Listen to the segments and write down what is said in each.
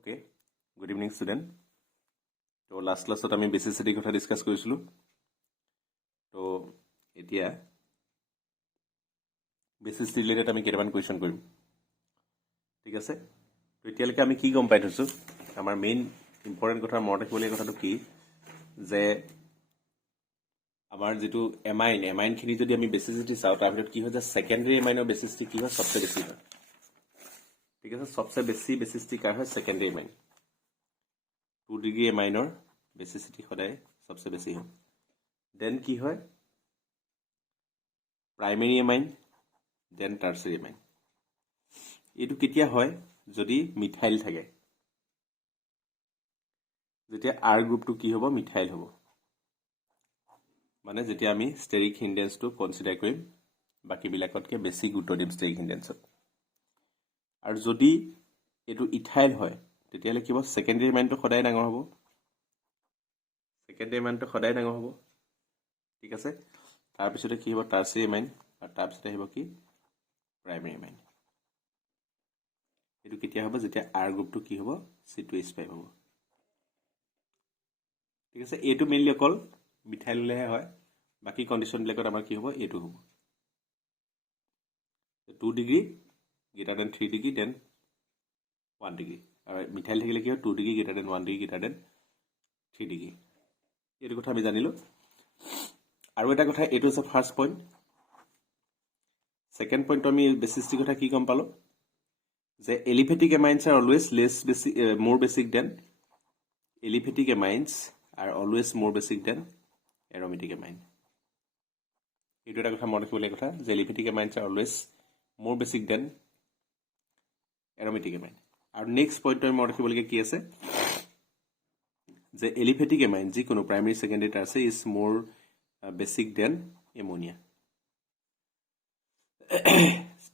Okay, good evening student. তো last ক্লাছত আমি বেচিচিটি কথা ডিসকাস কৰিছিলো তো এতিয়া বেচিচিটি ৰিলেটেড আমি কেইটামান কোৱেশ্চন কৰিম ঠিক আছে তো এতিয়ালৈকে আমি কি গম পাই থৈছো আমাৰ মেইন ইম্পৰ্টেন্ট কথা মনত ৰাখিবলগীয়া কথাটো কি যে আমাৰ যেটো এমাইন খিনি যদি আমি বেচিচিটি চাও তাৰ ভিতৰত কি হয় যে সেকেন্ডাৰী এমাইনৰ বেচিচিটি কি হয় সবচে বেছি হয় ঠিক আছে সবচে বেছি বেচিচিটি কাৰ হয় সেকেন্ডাৰী এমাইন 2 ডিগ্ৰী এমাইনৰ বেচিচিটি সদায় সবচে বেছি হয় দেন কি হয় primary amine then tertiary amine এটো কেতিয়া হয় যদি মিথাইল থাকে যেতিয়া আৰ গ্ৰুপটো কি হ'ব মিথাইল হ'ব মানে যেতিয়া আমি ষ্টেৰিক হিন্ডেন্সটো কনসিডাৰ কৰিম বাকি বিলাকতকে বেছি গুৰুত্ব দিম ষ্টেৰিক হিন্ডেন্সত আৰু যদি এটো ইথাইল হয় তেতিয়ালে কি হ'ব সেকেন্ডাৰী এমাইনটো সদায় ডাঙৰ হ'ব সেকেন্ডাৰী এমাইনটো সদায় ডাঙৰ হ'ব ঠিক আছে তাৰ পিছতে কি হ'ব টাৰ্চিয়াৰী এমাইন আৰু তাৰ পিছতে আহিব কি প্ৰাইমেৰী এমাইন এটো কেতিয়া হ'ব যেতিয়া আৰ গ্ৰুপটো কি হ'ব C2H5 হ'ব ঠিক আছে এটো মেইনলি অকল মিথাইল হলেহে হয় বাকি কন্ডিশন বিলাকত আমাৰ কি হ'ব এটো হ'ব 2 degree greater than 3 degree than 1 degree আৰু মিথাইল থাকিলে কি হয় 2 degree greater than 1 degree greater than 3 degree এটো কথা আমি জানিলো আৰু এটা কথা এটো আছে ফাৰ্স্ট পইণ্ট সেকেন্ড পইণ্ট আমি বেচিচিটি কথা কি গম পালো যে aliphatic এমাইনস are always more basic than aliphatic amines are always more basic than aromatic amine এটো এটা কথা মনত ৰাখিবলগীয়া কথা যে aliphatic amines are always more basic than aromatic amine আৰু নেক্সট পইণ্ট আমি মনত ৰাখিবলগীয়া কি আছে যে aliphatic amine যিকোনো primary secondary tertiary is more basic than ammonia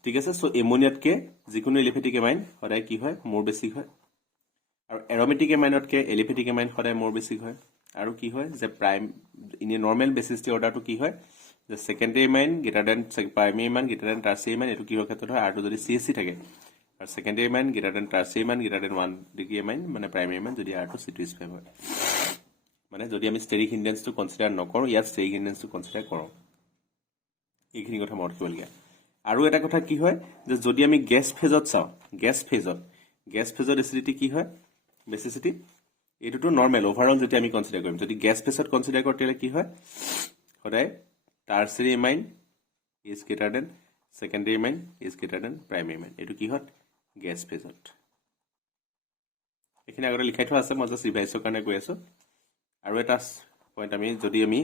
ঠিক আছে সো এমোনিয়াতকে যিকোনো এলিফেটিক এমাইন সদায় কি হয় মোৰ বেছিক হয় আৰু এৰোমেটিক এমাইনতকে এলিফেটিক এমাইন সদায় মোৰ বেছিক হয় আৰু কি হয় যে প্ৰাইম ইনে নৰমাল বেসিসটি অৰ্ডাৰটো কি হয় যে secondary amine greater than primary amine greater than tertiary amine এটো কি হয় ক্ষেত্ৰত হয় আৰু যদি CH3 থাকে আৰু secondary amine greater than tertiary amine greater than 1 degree amine মানে প্ৰাইমেৰী এমাইন যদি আৰু C2H5 হয় মানে যদি আমি ষ্টেৰিক হিন্ডেন্সটো কনসিডাৰ নকৰো ইয়াত ষ্টেৰিক হিন্ডেন্সটো কনসিডাৰ কৰো এইখিনি কথা মনত ৰাখিবলগীয়া আৰু এটা কথা কি হয় যে যদি আমি গ্যাস ফেজত চাও গ্যাস ফেজত এসিডিটি কি হয় বেসিসিটি এটোটো নরমাল ওভারঅল যদি আমি কনসিডার কৰিম যদি গ্যাস ফেজত কনসিডার করতেলে কি হয় সদায় tertiary amine is greater than secondary amine is greater than primary amine এটো কি হয় গ্যাস ফেজত এখানে আগতে লিখাই থোৱা আছে মই জাস্ট ৰিভাইজৰ কাৰণে কৈ আছো আৰু এটা পইণ্ট আমি যদি আমি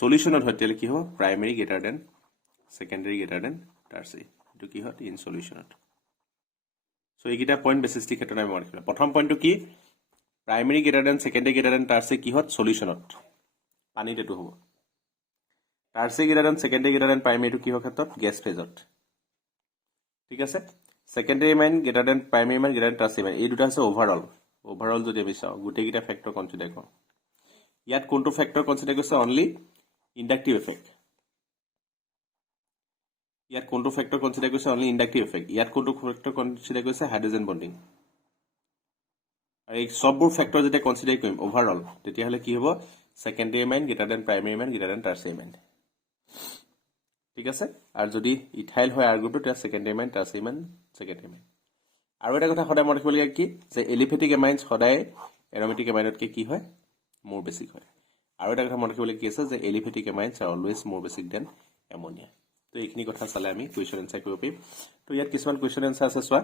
সলিউশনত হতেলে কি হ'ব primary greater than secondary greater than tertiary এটো কি হয় ইন সলিউশনত সো এইকিটা পইণ্ট বেসিসটি ক্ষেত্ৰত আমি মনত ৰাখিম প্ৰথম পইণ্টটো কি primary greater than secondary greater than tertiary কি হয় সলিউশনত পানীত এটো হ'ব tertiary greater than secondary greater than প্ৰাইমেৰীটো কি হয় ক্ষেত্ৰত গ্যাস ফেজত ঠিক আছে secondary amine greater than primary amine greater than tertiary amine এই দুটা আছে ওভাৰঅল যদি আমি চাও গোটেইকিটা ফ্যাক্টৰ কনসিডাৰ কৰোঁ ইয়াত কোনটো ফ্যাক্টৰ কনসিডাৰ কৰিছে অনলি ইন্ডাকটিভ ইফেক্ট ইয়াত কোনটো ফ্যাক্টৰ কনসিডাৰ কৰিছে অনলি ইন্ডাকটিভ ইফেক্ট ইয়াত কোনটো ফ্যাক্টৰ কনসিডাৰ কৰিছে হাইড্ৰোজেন বন্ডিং আৰু এই সববোৰ ফ্যাক্টৰ যেতিয়া কনসিডাৰ কৰিম ওভাৰঅল তেতিয়া হলে কি হ'ব secondary amine greater than primary amine greater than tertiary amine ঠিক আছে আৰু যদি ইথাইল হয় আৰ গ্ৰুপটো তেতিয়া secondary amine tertiary amine secondary amine আৰু এটা কথা সদায় মনত ৰাখিবলগীয়া কি যে এলিফেটিক এমাইনস সদায় এৰোমেটিক এমাইনতকে কি হয় মোৰ বেছিক হয় আৰু এটা কথা মনত ৰাখিবলগীয়া কি আছে যে aliphatic এমাইনস are always more basic than ammonia তো এইখিনি কথা চালে আমি কোৱেশ্চন আনসাৰ কৰিব পাৰিম তো ইয়াত কিছুমান কোৱেশ্চন আনসাৰ আছে চোৱা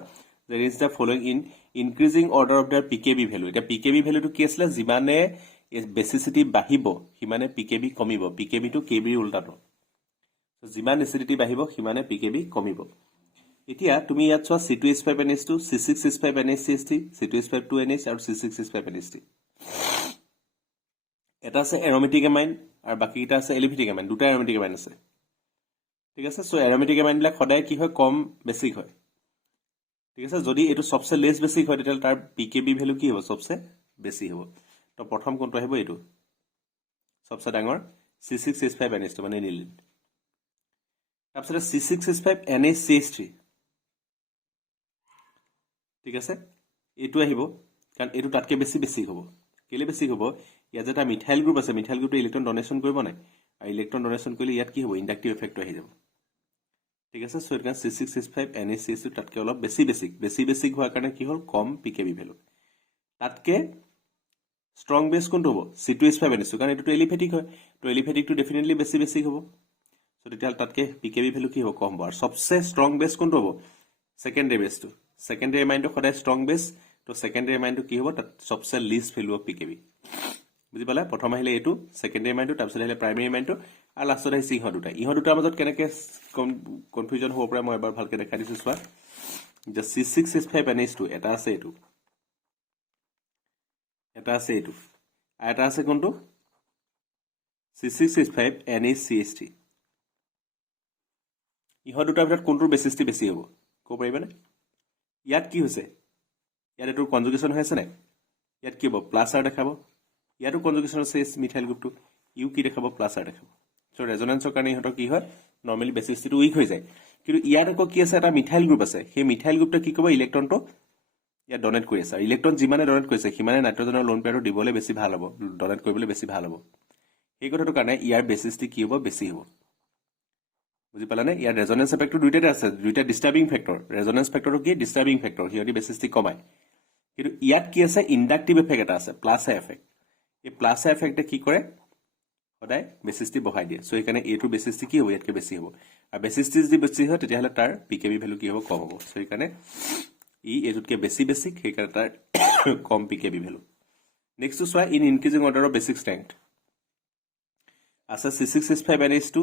there is the following in increasing order of their pkb value এটা pkb value টো কি আছিল যিমানে বেসিসিটি বাঢ়িব হিমানে pkb কমিব pkb টো kb উল্টাটো তো যিমান এসিডিটি বাঢ়িব হিমানে pkb কমিব এতিয়া তুমি ইয়াত চোৱা C2H5NH2 C6H5NH3 C2H5 আৰু C6H5NH3 এটা আছে এৰোমেটিক এমাইন আৰু বাকিটা আছে এলিফেটিক এমাইন দুটা এৰোমেটিক এমাইন আছে ঠিক আছে সো এৰোমেটিক এমাইন বিলাক সদায় কি হয় কম বেসিক হয় ঠিক আছে যদি এটো সবচে লেস বেসিক হয় তেতিয়ালে তাৰ পিকেবি ভ্যালু কি হ'ব সবচে বেছি হ'ব তো প্ৰথম কোনটো আহিব এটো সবচে ডাঙৰ C6H5NH2 মানে নিলিন তাৰপিছত C6H5NHCH3 ঠিক আছে এটো আহিব কাৰণ এইটো তাতকৈ বেছি হ'ব কেলে বেছি হ'ব ইয়াত যে এটা মিথাইল গ্ৰুপ আছে মিথাইল গ্ৰুপটো ইলেক্ট্ৰন ডনেশ্যন কৰিব নাই আৰু ইলেক্ট্ৰন ডনেশ্যন কৰিলে ইয়াত কি হ'ব ইণ্ডাক্টিভ এফেক্টটো আহি যাব ঠিক আছে সো এটা C6H5 NaCH2 তাতকৈ অলপ বেছি হোৱাৰ কাৰণে কি হ'ল কম পিকেবি ভ্যালু তাতকৈ ষ্ট্ৰং বেছ কোনটো হ'ব C2H5 NH2 কাৰণ এইটো এলিফেটিক হয় তো এলিফেটিকটো ডেফিনেটলি বেছি হ'ব সো তেতিয়াহ'লে তাতকৈ পিকেবি ভ্যালু কি হ'ব কম হ'ব আৰু সবচে ষ্ট্ৰং বেছ কোনটো হ'ব সেকেন্ডাৰী বেছটো সেকেন্ডাৰী এমাইনটো সদায় ষ্ট্ৰং বেছ তো সেকেন্ডাৰী এমাইনটো কি হ'ব তাত সবচে লিষ্ট ভ্যালু অফ পিকেবি বুজি পালা প্ৰথম আহিলে এইটো সেকেন্ডাৰী এমাইনটো তাৰপিছত আহিলে প্ৰাইমেৰী এমাইনটো আৰু লাষ্টত আহিছে ইহঁত দুটাৰ মাজত কেনেকৈ কনফিউজন হ'ব পাৰে মই এবাৰ ভালকৈ দেখাই দিছোঁ চোৱা যে C6H5 NH2 এটা আছে এইটো আৰু এটা আছে কোনটো C6H5 NaCH3 ইহঁত দুটাৰ ভিতৰত কোনটোৰ বেচিছটি বেছি হ'ব ক'ব পাৰিবানে ইয়াত কি হৈছে ইয়াত এইটোৰ কনজুগেশ্যন হৈ আছে নাই ইয়াত কি হ'ব প্লাছ আৰ দেখাব ইয়াতো কনজুগেশ্যন আছে মিথাইল গ্ৰুপটো ইউ কি দেখাব প্লাছ আৰ দেখাব সো ৰেজনেন্সৰ কাৰণে ইহঁতৰ কি হয় নৰ্মেলি বেচিছটিটো উইক হৈ যায় কিন্তু ইয়াত আকৌ কি আছে এটা মিথাইল গ্ৰুপ আছে সেই মিথাইল গ্ৰুপটো কি ক'ব ইলেক্ট্ৰনটো ইয়াত ডনেট কৰি আছে আৰু ইলেক্ট্ৰন যিমানে ডনেট কৰিছে সিমানে নাইট্ৰজেনৰ লোন পেয়াৰটো দিবলৈ বেছি ভাল হ'ব ডনেট কৰিবলৈ বেছি ভাল হ'ব এই কথাটোৰ কাৰণে ইয়াৰ বেচিছটি কি হ'ব বেছি হ'ব বুজি পালানে ইয়াৰ ৰেজনেন্স এফেক্টটো দুইটাতে আছে দুইটা ডিষ্টাৰ্বিং ফেক্টৰ ৰেজনেন্স ফেক্টৰটো কি ডিষ্টাৰ্বিং ফেক্টৰ সিহঁতি বেচিছটি কমায় কিন্তু ইয়াত কি আছে ইণ্ডাক্টিভ এফেক্ট এটা আছে প্লাছ এফেক্ট এই প্লাছ এফেক্টে কি কৰে সদায় বেচিছটি বঢ়াই দিয়ে সো সেইকাৰণে এইটো বেচিছটি কি হ'ব ইয়াতকৈ বেছি হ'ব আৰু বেচিছটি যদি বেছি হয় তেতিয়াহ'লে তাৰ পিকেবি ভ্যালু কি হ'ব কম হ'ব সো সেইকাৰণে এইটোতকৈ বেছিক সেইকাৰণে তাৰ কম পিকেবি ভ্যালু নেক্সটটো চোৱা in increasing order of basic strength আছে C6H5 NH2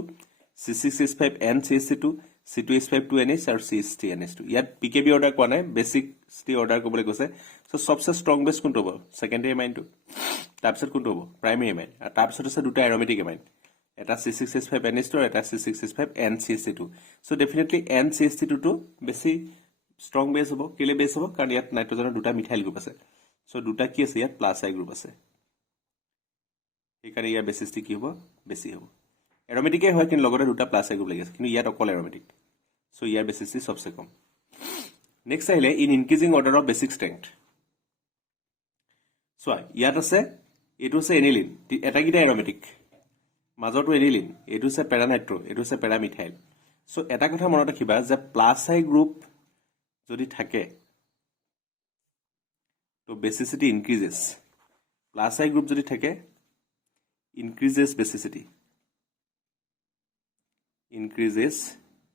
C6H5 NCH2 C2H5 2NH আৰু CH3 NH2 ইয়াত পিকেবি অৰ্ডাৰ কোৱা নাই বেচিকটি অৰ্ডাৰ কৰিবলৈ কৈছে সো সবচে ষ্ট্ৰং বেছ কোনটো হ'ব সেকেন্ডাৰী এমাইনটো তাৰপিছত কোনটো হ'ব প্ৰাইমেৰী এমাইন আৰু তাৰপিছত আছে দুটা এৰমেটিক এমাইন এটা C6H5 NH2 আৰু এটা C6H5 NCH2 so definitely NCH2 টো বেছি ষ্ট্ৰং বেছ হ'ব কেলে বেছ হ'ব কাৰণ ইয়াত নাইট্ৰজেনৰ দুটা মিথাইল গ্ৰুপ আছে সো দুটা কি আছে ইয়াত প্লাছ আই গ্ৰুপ আছে সেইকাৰণে ইয়াৰ বেচিছটি কি হ'ব বেছি হ'ব এৰমেটিকে হয় কিন্তু লগতে দুটা প্লাছ আই গ্ৰুপ লাগি আছে কিন্তু ইয়াত অকল এৰমেটিক সো ইয়াৰ বেচিছটি সবচে কম নেক্সট আহিলে in increasing order of basic strength চোৱা ইয়াত আছে এইটো আছে এনিলিন এটাকেইটা এৰমেটিক মাজৰটো এনিলিন এইটো আছে পেৰানাইট্ৰো এইটো আছে পেৰামিথাইল সো এটা কথা মনত ৰাখিবা যে প্লাছ আই গ্ৰুপ যদি থাকে তো বেচিচিটি ইনক্ৰিজেছ প্লাছ আই গ্ৰুপ যদি থাকে ইনক্ৰিজেছ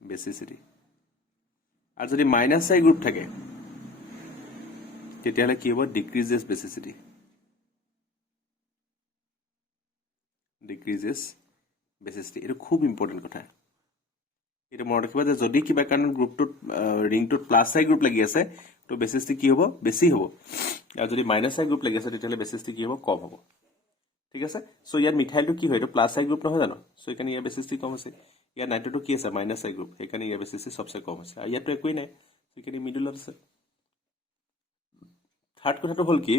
বেচিচিটি আৰু যদি মাইনাছ আই গ্ৰুপ থাকে তেতিয়াহ'লে কি হ'ব ডিক্ৰিজেছ বেচিচিটি এইটো খুব ইম্পৰ্টেণ্ট কথা এইটো মনত ৰাখিবা যে যদি কিবা কাৰণত গ্ৰুপটোত ৰিংটোত প্লাছ আই গ্ৰুপ লাগি আছে তো বেচিছটি কি হ'ব বেছি হ'ব আৰু যদি মাইনাছ আই গ্ৰুপ লাগি আছে তেতিয়াহ'লে বেচিছটি কি হ'ব কম হ'ব ঠিক আছে সো ইয়াত মিথাইলটো কি হয় এইটো প্লাছ আই গ্ৰুপ নহয় জানো সো সেইকাৰণে ইয়াৰ বেচিছটি কম হৈছে ইয়াত নাইট্ৰটো কি আছে মাইনাছ আই গ্ৰুপ সেইকাৰণে ইয়াৰ বেচিছটি সবচে কম হৈছে আৰু ইয়াততো একোৱেই নাই সেইকাৰণে মিডলত আছে থাৰ্ড কথাটো হ'ল কি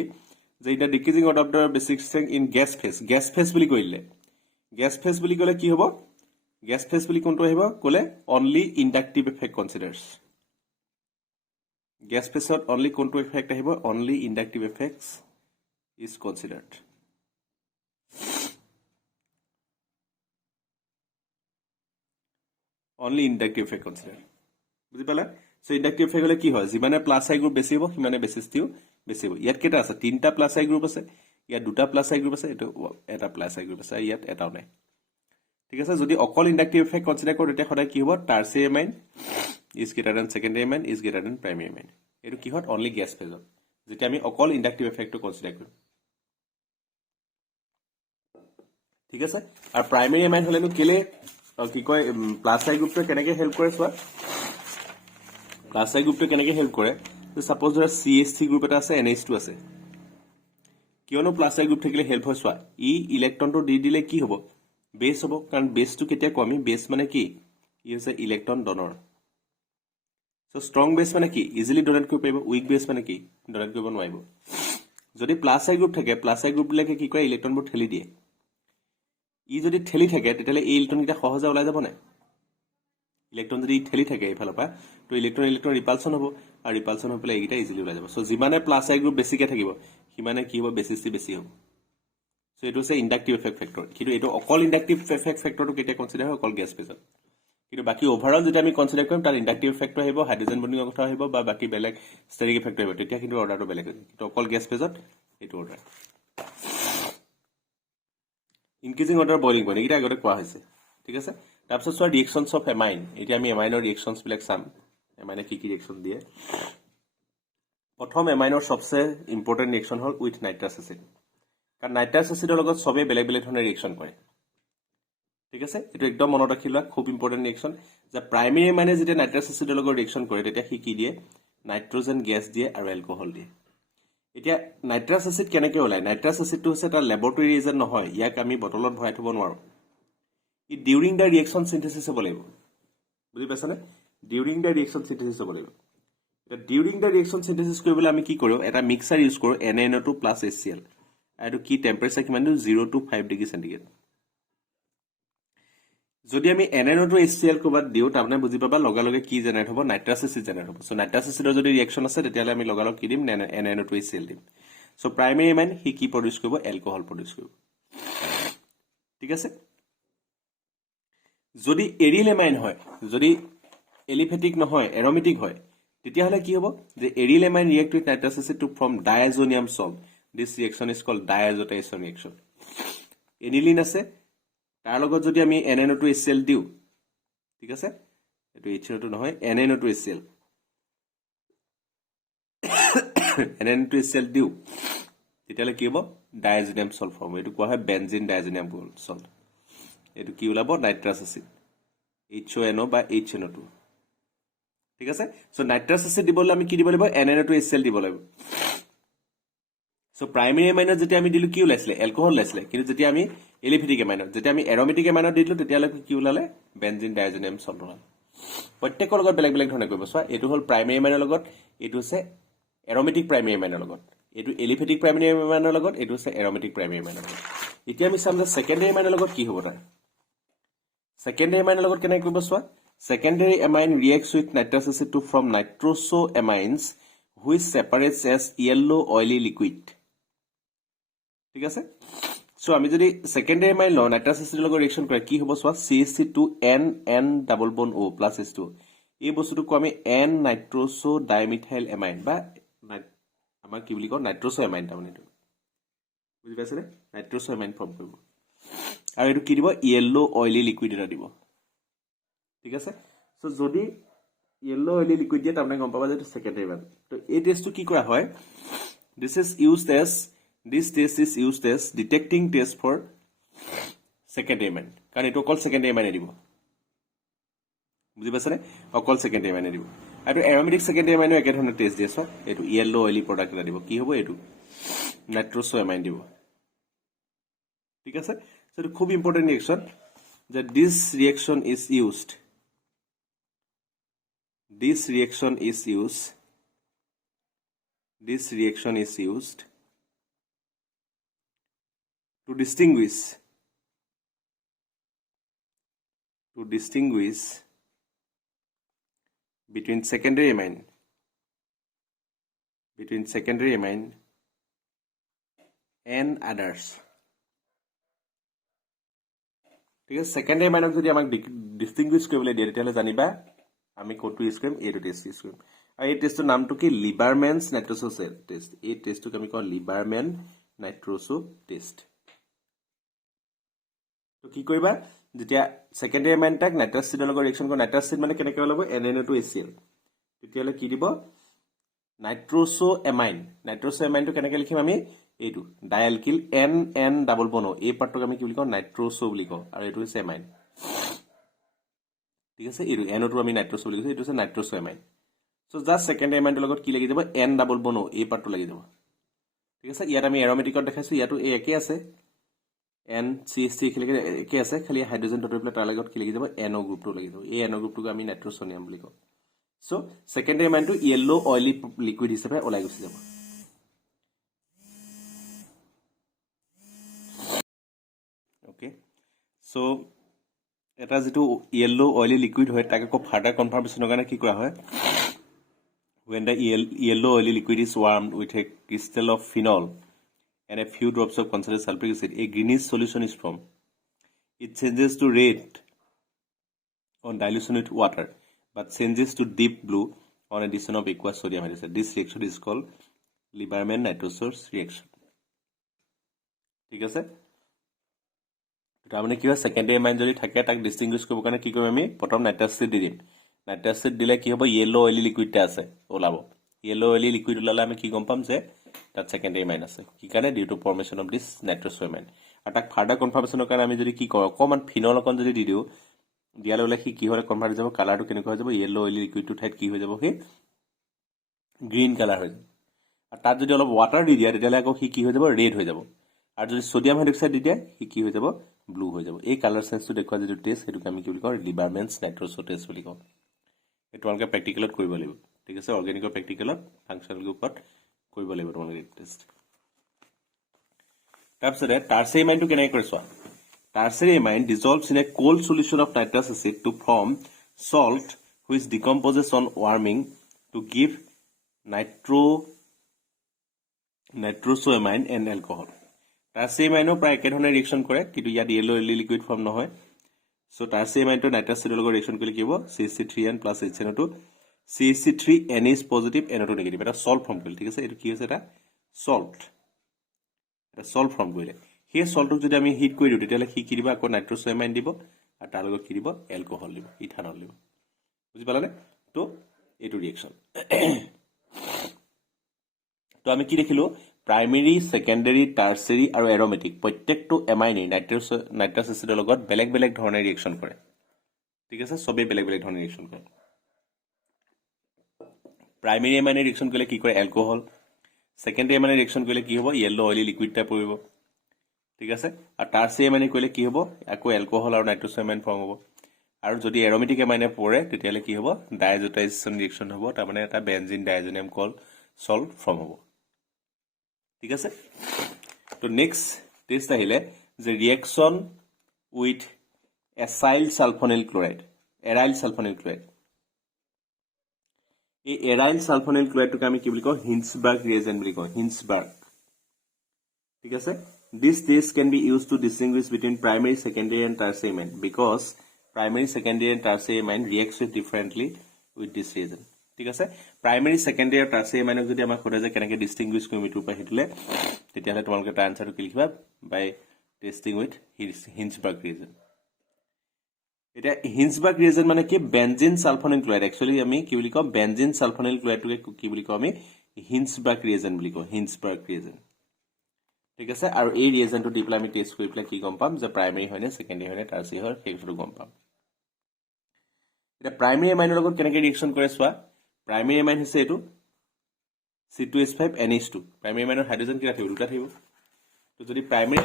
যে এতিয়া decreasing order of the basic strength in gas phase বুলি কৈলে গেছ ফেজ বুলি ক'লে কি হ'ব গেছ ফেজ বুলি কোনটো আহিব ক'লে only inductive effect considers gas ফেজত অনলি কোনটো এফেক্ট আহিব only inductive effects is considered only inductive effect consider বুজি পালা সো ইণ্ডাক্টিভ এফেক্ট হ'লে কি হয় যিমানে প্লাছ আই গ্ৰুপ বেছি হ'ব সিমানে বেচিছটিও বেছি হ'ব ইয়াত কেইটা আছে তিনিটা প্লাছ আই গ্ৰুপ আছে ইয়াত দুটা প্লাছ আই গ্ৰুপ আছে এইটো এটা প্লাছ আই গ্ৰুপ আছে ইয়াত এটাও নাই ঠিক আছে যদি অকল ইণ্ডাক্টিভ এফেক্ট কনচিডাৰ কৰোঁ তেতিয়া সদায় কি হ'ব tertiary amine is greater than secondary amine is greater than primary amine এইটো কিহত অনলি গেছ ফেজত যেতিয়া আমি অকল ইণ্ডাক্টিভ এফেক্টটো কনচিডাৰ কৰিম ঠিক আছে আৰু প্ৰাইমেৰী এমাইন হ'লেনো কেলে কি কয় প্লাছ আই গ্ৰুপটোৱে কেনেকৈ হেল্প কৰে চোৱা প্লাছ আই গ্ৰুপটোৱে কেনেকৈ হেল্প কৰে সাপোজ ধৰা CH3 গ্ৰুপ এটা আছে NH2 আছে কিয়নো প্লাছ আই গ্ৰুপ থাকিলে হেল্প হয় চোৱা ইলেক্ট্ৰনটো দি দিলে কি হ'ব বেছ হ'ব কাৰণ বেছটো কেতিয়া কমি বেছ মানে কি হৈছে ইলেক্ট্ৰন ডনৰ সো ষ্ট্ৰং বেছ মানে কি ইজিলি ডনেট কৰিব পাৰিব উইক বেছ মানে কি ডনেট কৰিব নোৱাৰিব যদি প্লাছ আই গ্ৰুপ থাকে প্লাছ আই গ্ৰুপবিলাকে কি কৰে ইলেক্ট্ৰনবোৰ ঠেলি দিয়ে যদি ঠেলি থাকে তেতিয়াহ'লে এই ইলেক্ট্ৰনকেইটা সহজে ওলাই যাব নাই ইলেক্ট্ৰন যদি ঠেলি থাকে এইফালৰ পৰা তো ইলেক্ট্ৰন ইলেক্ট্ৰন ৰিপালচন হ'ব আৰু ৰিপালচন হৈ পেলাই এইকেইটা ইজিলি ওলাই যাব চ' যিমানে প্লাছ আই গ্ৰুপ বেছিকৈ থাকিব সিমানে কি হ'ব বেছি বেছি হ'ব চ' এইটো হৈছে ইণ্ডাক্টিভ এফেক্ট ফেক্টৰ কিন্তু এইটো অকল ইণ্ডাক্টিভ এফেক্ট ফেক্টৰটো কেতিয়া কনচিডাৰ হয় অকল গেছ ফেজত কিন্তু বাকী অভাৰঅল যদি আমি কনচিডাৰ কৰিম তাৰ ইণ্ডাক্টিভ এফেক্ট আহিব হাইড্ৰজেন বণ্ডিঙৰ কথা আহিব বা বাকী বেলেগ ষ্টেৰিক এফেক্ট আহিব তেতিয়া কিন্তু অৰ্ডাৰটো বেলেগ হৈ যায় কিন্তু অকল গেছ ফেজত এইটো order increasing order boiling point এইকেইটা আগতে কোৱা হৈছে ঠিক আছে তাৰপিছত চোৱা ৰিয়েকশ্যনছ অফ এমাইন এতিয়া আমি এমাইনৰ ৰিয়েকশ্যনছবিলাক চাম এমাইনে কি ৰিয়েকশ্যন দিয়ে প্ৰথম এমাইনৰ সবচে ইম্পৰ্টেণ্ট ৰিয়েকশ্যন হ'ল উইথ নাইট্ৰাছ এচিড কাৰণ নাইট্ৰাছ এচিডৰ লগত চবেই বেলেগ বেলেগ ধৰণে ৰিয়েকশ্যন কৰে ঠিক আছে এইটো একদম মনত ৰাখি লোৱা খুব ইম্পৰ্টেণ্ট ৰিয়েকশ্যন যে প্ৰাইমেৰী এমাইনে যেতিয়া নাইট্ৰাছ এচিডৰ লগত ৰিয়েকশ্যন কৰে তেতিয়া সি কি দিয়ে নাইট্ৰজেন গেছ দিয়ে আৰু এলকহল দিয়ে এতিয়া নাইট্ৰাছ এচিড কেনেকৈ ওলায় নাইট্ৰাছ এচিডটো হৈছে এটা লেবৰেটৰী এজেণ্ট নহয় ইয়াক আমি বটলত ভৰাই থ'ব নোৱাৰোঁ ই ডিউৰিং দ্য ৰিয়েকশ্যন চিন্থেচিছ হ'ব লাগিব বুজি পাইছানে ডিউৰিং দ্য ৰিয়েকশ্যন চিন্থেচিছ হ'ব লাগিব এতিয়া ডিউৰিং দ্য ৰিয়েকশ্যন চিন্থেচিছ কৰিবলৈ আমি কি কৰোঁ এটা মিক্সাৰ ইউজ কৰোঁ NaNO2 প্লাছ HCl আৰু এইটো কি টেম্পাৰেচাৰ কিমান দিওঁ 0 to 5 ডিগ্ৰী চেণ্টিগ্ৰেড যদি আমি NaNO2 HCl ক'ৰবাত দিওঁ তাৰমানে বুজি পাবা লগালগে কি জেনেৰেট হ'ব নাইট্ৰাছ এচিড জেনেৰেট হ'ব চ' নাইট্ৰাছ এচিডৰ যদি ৰিয়েকশ্যন আছে তেতিয়াহ'লে আমি লগালগ কি দিম NaNO2 HCl দিম চ' প্ৰাইমেৰী এমাইন সি কি প্ৰডিউচ কৰিব এলকহল প্ৰডিউচ কৰিব ঠিক আছে যদি এৰিল এমাইন হয় যদি এলিফেটিক নহয় এৰমেটিক হয় তেতিয়াহ'লে কি হ'ব যে aryl amine react with nitrous acid to form diazonium salt this reaction is called diazotization reaction aniline আছে তাৰ লগত যদি আমি NaNO2 HCl দিওঁ ঠিক আছে এইটো HCl নহয় NaNO2 HCl NaNO2 HCl দিওঁ তেতিয়াহ'লে কি হ'ব ডায়াজোনিয়াম সল্ট ফৰ্ম এইটো কোৱা হয় বেনজিন ডায়াজোনিয়াম সল্ট এইটো কি ওলাব নাইট্ৰাছ এচিড HONO বা HNO2 ঠিক আছে চ' নাইট্ৰাছ এচিড দিবলৈ আমি কি দিব লাগিব NaNO2 HCl দিব লাগিব চ' প্ৰাইমেৰী এমাইনত যেতিয়া আমি দিলোঁ কি ওলাইছিলে এলকহল ওলাইছিলে কিন্তু যেতিয়া আমি এলিফেটিক এমাইনত যেতিয়া আমি এৰমেটিক এমাইনত দিলোঁ তেতিয়াহ'লে কি ওলালে বেনজিন ডায়াজোনিয়াম সল্ট ওলালে প্ৰত্যেকৰ লগত বেলেগ বেলেগ ধৰণে কৰিব চোৱা এইটো হ'ল প্ৰাইমেৰী এমাইনৰ লগত এইটো হৈছে এৰমেটিক প্ৰাইমেৰী এমাইনৰ লগত এইটো এলিফেটিক প্ৰাইমেৰী এমাইনৰ লগত এইটো হৈছে এৰমেটিক প্ৰাইমেৰী এমাইনৰ লগত এতিয়া আমি চাম যে ছেকেণ্ডেৰী এমাইনৰ লগত কি হ'ব তাৰ ছেকেণ্ডেৰী এমাইনৰ লগত কেনেকৈ কৰিব চোৱা secondary amine reacts with nitrous acid to form nitroso amines which separates as yellow oily liquid ঠিক আছে চ' আমি যদি ছেকেণ্ডেৰী এমাইন লওঁ নাইট্ৰাছ এচিডৰ লগত ৰিয়েকশ্যন কৰে কি হ'ব চোৱা CH2N ডাবল বন O প্লাছ H2 এই বস্তুটোক আমি এন নাইট্ৰ'ছো ডাইমিথাইল এমাইন বা আমাৰ কি বুলি কওঁ নাইট্ৰ'ছো এমাইন তাৰমানে এইটো বুজি পাইছেনে নাইট্ৰ'ছো এমাইন ফৰ্ম কৰিব আৰু এইটো কি দিব য়েল্লো অইলি লিকুইড এটা দিব ঠিক আছে চ' যদি য়েল্লো অইলি লিকুইড দিয়ে তাৰমানে গম পাবা যে এইটো ছেকেণ্ডেৰী এমাইন তো এই টেষ্টটো কি কৰা হয় this test is used as detecting test for secondary amine কাৰণ এইটো অকল ছেকেণ্ডেৰী এমাইনে দিব বুজি পাইছেনে অকল ছেকেণ্ডেৰী এমাইনে দিব আৰু এৰমেটিক ছেকেণ্ডেৰী এমাইনো একেধৰণে টেষ্ট দিয়ে চব এইটো য়েল্লো অইলি প্ৰডাক্ট এটা দিব কি হ'ব এইটো নাইট্ৰ'ছো এমাইন দিব ঠিক আছে চ' এইটো খুব ইম্পৰ্টেণ্ট ৰিয়েকশ্যন যে দিছ reaction is used to distinguish between secondary amine and others ঠিক আছে ছেকেণ্ডেৰী এমাইনক যদি আমাক ডিষ্টিংগুইছ কৰিবলৈ দিয়ে তেতিয়াহ'লে জানিবা আমি কোনটো ইউজ কৰিম এইটো টেষ্ট ইউজ কৰিম আৰু এই টেষ্টটোৰ নামটো কি লিবাৰমেনছ নাইট্ৰ'ছো টেষ্ট এই টেষ্টটোক আমি কওঁ লিবাৰমেন নাইট্ৰ'ছো টেষ্ট তো কি কৰিবা যেতিয়া ছেকেণ্ডেৰী এমাইন তাক নাইট্ৰাছ এচিডৰ লগত ৰিয়েকশ্যন কৰে নাইট্ৰাছ এচিড মানে কেনেকৈ ওলাব NaNO2 HCl তেতিয়াহ'লে কি দিব নাইট্ৰ'ছো এমাইনটো কেনেকৈ লিখিম আমি এইটো ডাইএলকিল N ডাবল বন O এই পাৰ্টটোক আমি কি বুলি কওঁ নাইট্ৰ'ছো বুলি কওঁ আৰু এইটো হৈছে এমাইন ঠিক আছে এইটো NO2 আমি নাইট্ৰ'ছো বুলি কৈছোঁ এইটো হৈছে নাইট্ৰ'ছো এমাইন চ' জাষ্ট ছেকেণ্ডেৰী এমাইনটোৰ লগত কি লাগি যাব N ডাবল বন O এই পাৰ্টটো লাগি যাব ঠিক আছে ইয়াত আমি এৰমেটিকত দেখাইছোঁ ইয়াতো এই একেই আছে NCH3 একে আছে খালি হাইড্ৰজেন ধৰি পেলাই তাৰ লগত কি লাগি যাব NO গ্ৰুপটো লাগি যাব এই NO গ্ৰুপটোক আমি নাইট্ৰ'ছনিয়াম বুলি কওঁ চ' ছেকেণ্ডেৰী এমাইনটো য়েল্লো অইলি লিকুইড হিচাপে ওলাই গুচি যাব okay so এটা যেটো yellow oily liquid হয় তাকে কো ফার্দার কনফাৰ্মেশনৰ কাৰণে কি কৰা হয় when the yellow oily liquid is warmed with a crystal of phenol and a few drops of concentrated sulfuric acid a greenish solution is formed it changes to red on dilution with water but changes to deep blue on addition of aqueous sodium hydroxide this reaction is called Lieberman nitrosos reaction ঠিক আছে তাৰমানে কি হয় secondary amine যদি থাকে তাক distinguished কৰিব কাৰণে কি কৰিম আমি প্ৰথম নাইট্ৰাছ এচিড দি দিম নাইট্ৰাছ এচিড দিলে কি হ'ব ইয়েলো অইলি লিকুইডটা আছে ওলাব ইয়েলো অইলি লিকুইড ওলালে আমি কি গম পাম যে তাত সেকেন্ডাৰী এমাইন আছে কি কাৰণে due to formation of this nitrous amine আৰু তাক ফাৰ্দাৰ কনফাৰ্মেশনৰ কাৰণে আমি যদি কি কৰোঁ অকমান ফিনল অকন যদি দি দিও দিয়ালে ওলাই কি হয় কনভাৰ্ট হৈ যাব কালাৰটো কেনেকুৱা হৈ যাব ইয়েলো অইলি লিকুইডটো ঠাইত কি হৈ যাব কি গ্ৰীন কালাৰ হৈ যাব আৰু তাত যদি অলপ ওৱাটাৰ দি দিয়া তেতিয়ালে আকৌ কি হৈ যাব ৰেড হৈ যাব আৰু যদি সোডিয়াম হাইড্ৰক্সাইড দি দিয়া কি হৈ যাব ব্লু হৈ যাব এই কালাৰ চেঞ্জটো দেখুৱা যেটো টেষ্ট হেতুকে আমি কি বুলি কওঁ লিবাৰমেন্স নাইট্ৰছ টেষ্ট বুলি কওঁ এটো আপোনালোকে প্ৰেক্টিকেলত কৰিব লাগিব ঠিক আছে অৰ্গেনিকৰ প্ৰেক্টিকেলত ফাংচনেল ওপৰত কৰিব লাগিব তোমালোকে টেষ্ট তাৰপিছতে টাৰ্চাৰী এমাইনটো কেনেকৈ কৰে চোৱা টাৰ্চাৰী amine dissolves in a cold solution of nitrous acid to form salt which decomposes on warming to give nitrosoamine and alcohol tertiary এমাইনো প্ৰায় একেধৰণে ৰিয়েকচন কৰে কিন্তু ইয়াত ইয়েলো অইলি লিকুইড ফৰ্ম নহয় সো টাৰ্চাৰী এমাইনটো নাইট্ৰাছ এচিডৰ লগত ৰিয়েকচন কৰিলে কি হ'ব CH3N + HNO2 CH3NH positive NO2 negative এটা সল্ট ফৰ্ম কৰিলে ঠিক আছে এটো কি হৈছে এটা সল্ট ফৰ্ম কৰিলে সেই সল্টক যদি আমি হিট কৰি দিও তেতিয়ালে কি দিব আকৌ নাইট্ৰছামাইন দিব আৰু তাৰ লগত কি দিব এলকহল দিব ইথানল দিব বুজি পালানে তো এটো ৰিয়েকচন তো আমি কি দেখিলো প্ৰাইমেৰী সেকেন্ডাৰী টাৰ্চাৰী আৰু এৰোমেটিক প্ৰত্যেকটো এমাইনে নাইট্ৰাছ এচিডৰ লগত বেলেগ বেলেগ ধৰণে ৰিয়েকচন কৰে ঠিক আছে সবে বেলেগ বেলেগ ধৰণে ৰিয়েকচন কৰে প্ৰাইমেৰী এমাইনে ৰিয়েকচন কৰিলে কি কৰে এলকহল সেকেন্ডাৰী এমাইনে ৰিয়েকচন কৰিলে কি হ'ব ইয়েলো অইলি লিকুইডটা পৰিব ঠিক আছে আৰু টাৰ্চাৰী এমাইনে কৰিলে কি হ'ব আকৌ এলকহল আৰু নাইট্ৰছামাইন ফৰ্ম হ'ব আৰু যদি এৰোমেটিক এমাইনে পৰে তেতিয়ালে কি হ'ব ডাইএজোটাইজেশন ৰিয়েকচন হ'ব তাৰ মানে এটা বেনজিন ডাইএজোনিয়াম সল্ট ফৰ্ম হ'ব ঠিক আছে তো নেক্সট টেস্ট আহিলে যে reaction with acyl sulphonyl chloride aryl sulphonyl chloride এই এৰাইল সালফোনিল ক্লোৰাইডটোকে আমি কি বুলি কওঁ হিন্সবাৰ্গ ৰিয়েজেন্ট বুলি কওঁ হিন্সবাৰ্গ ঠিক আছে this test can be used to distinguish between primary secondary and tertiary amine because primary secondary and tertiary amine reacts with differently with this reagent ঠিক আছে primary secondary আৰু tertiary amine যদি আমাক খোজা যায় কেনেকৈ ডিস্টিংগুইশ কৰিম এটো পাই হেতুলে তেতিয়ালে তোমালোকে তাৰ আনসাৰটো কি লিখিবা বাই টেস্টিং উইথ হিন্সবাৰ্গ ৰিয়েজেন্ট এটা হিন্সবাৰ্গ ৰিয়েজেন্ট মানে কি বেনজিন সালফোনিল ক্লোৰাইড একচুয়ালি আমি কি বুলি কওঁ বেনজিন সালফোনিল ক্লোৰাইডটোকে কি বুলি কওঁ আমি হিন্সবাৰ্গ ৰিয়েজেন্ট বুলি কওঁ হিন্সবাৰ্গ ৰিয়েজেন্ট ঠিক আছে আৰু এই ৰিয়েজেন্টটো দি পেলাই আমি টেস্ট কৰি পেলাই কি গম পাম যে প্ৰাইমেৰী হয় নে সেকেন্ডাৰী হয় নে টাৰ্চাৰী হয় সেইটো গম পাম এটা প্ৰাইমেৰী এমাইনৰ লগত কেনেকৈ ৰিয়েকচন কৰে চোৱা প্ৰাইমেৰী এমাইন হৈছে এটো C2H5NH2 প্ৰাইমেৰী এমাইনৰ হাইড্ৰোজেন কি থাকিব দুটা থাকিব তো যদি প্ৰাইমেৰী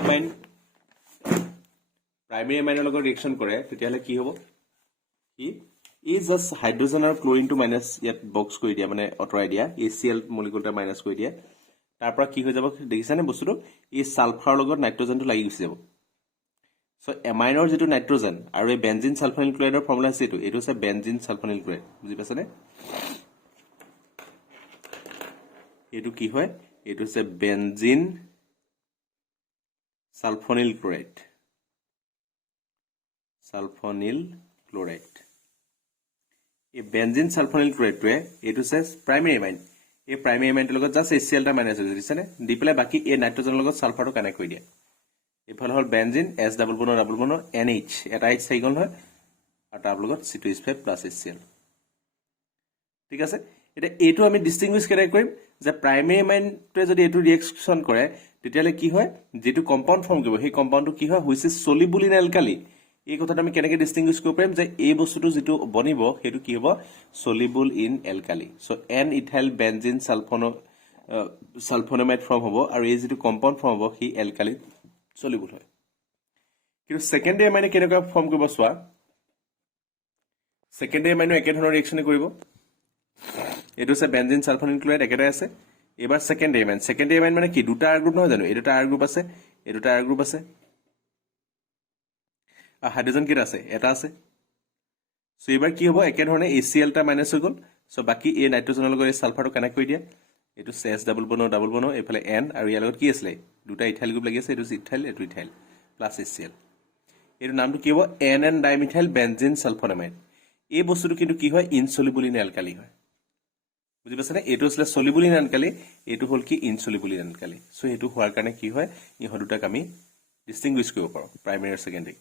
এমাইনৰ লগত ৰিয়েকচন কৰে তেতিয়ালে কি হ'ব ই জাস্ট হাইড্ৰোজেন আৰু ক্লোৰিনটো মাইনাস ইয়াত বক্স কৰি দিয়া মানে অতৰাই দিয়া HCl মলিকুলটা মাইনাস কৰি দিয়া তাৰ পৰা কি হৈ যাব দেখিছানে বস্তুটো এই সালফাৰৰ লগত নাইট্ৰজেনটো লাগি গুছি যাব সো এমাইনৰ যেটো নাইট্ৰজেন আৰু এই বেনজিন সালফোনিল ক্লোৰাইডৰ ফৰ্মুলা আছে এটো হৈছে বেনজিন সালফোনিল ক্লোৰাইড বুজি পাছানে এটো কি হয় এটো হৈছে বেনজিন সালফোনিল ক্লোৰাইড এই বেনজিন সালফোনিল ক্লোৰাইডটোৱে এটো হৈছে প্ৰাইমেৰী এমাইন এই প্ৰাইমেৰী এমাইনটোৰ লগত জাস্ট HCl টা মাইনাস হৈ দিছেনে দি পেলাই বাকি এই নাইট্ৰজেনৰ লগত সালফাৰটো কানেক্ট কৰি দিয়া এফালে হল benzene S double bond NH এটা H চাইগল হয় আৰু তাৰ লগত C2H5 + HCl ঠিক আছে এটা এটো আমি ডিস্টিংগুইশ কেনেকৈ কৰিম যে প্ৰাইমেৰী এমাইনটোৱে যদি এটো ৰিয়েকচন কৰে তেতিয়ালে কি হয় যেটো কম্পাউন্ড ফৰ্ম কৰিব সেই কম্পাউন্ডটো কি হয় হৈছে সলিবল ইন এলকালি এই কথাটো আমি কেনেকৈ ডিস্টিংগুইশ কৰিব পাৰিম যে এই বস্তুটো যেটো বনিব হেতু কি হ'ব soluble in alkali so N ethyl benzene sulphonamide form হ'ব আৰু এই যেটো কম্পাউন্ড ফৰ্ম হ'ব হি এলকালি সলিবল হয় কিন্তু সেকেন্ডাৰী এমাইনে কেনেকৈ ফৰ্ম কৰিব চোৱা সেকেন্ডাৰী এমাইনো একে ধৰণৰ ৰিয়েকচন কৰিব এটো আছে বেনজিন সালফোনিল ক্লোৰাইড একেটাই আছে এবাৰ সেকেন্ডাৰী এমাইন মানে কি দুটা আৰ গ্ৰুপ নহয় জানো এই দুটা আৰ গ্ৰুপ আছে এই দুটা আৰ গ্ৰুপ আছে আৰু হাইড্ৰোজেন কেইটা আছে এটা আছে সো এবাৰ কি হ'ব একে ধৰণে HCl টা মাইনাস হৈ গ'ল সো বাকি এই নাইট্ৰজেনৰ লগত এই সালফাৰটো কানেক্ট কৰি দিয়া এটো CH ডাবল বন এফালে N আৰু ইয়াৰ লগত কি আছিল দুটা ইথাইল গ্ৰুপ লাগি আছে এটো ইথাইল এটো ইথাইল প্লাস HCl এটো নামটো কি হ'ব NN ডাইমিথাইল বেনজিন সালফোনামাইড এই বস্তুটো কিন্তু কি হয় ইনসলিবল ইন অ্যালকালি হয় বুজি পাছনে এটো আসলে সলিবল ইন অ্যালকালি এটো হল কি ইনসলিবল ইন অ্যালকালি সো এটো হোৱাৰ কাৰণে কি হয় ইহ দুটাক আমি ডিস্টিংগুইশ কৰিব পাৰো প্ৰাইমাৰী আৰু সেকেন্ডাৰী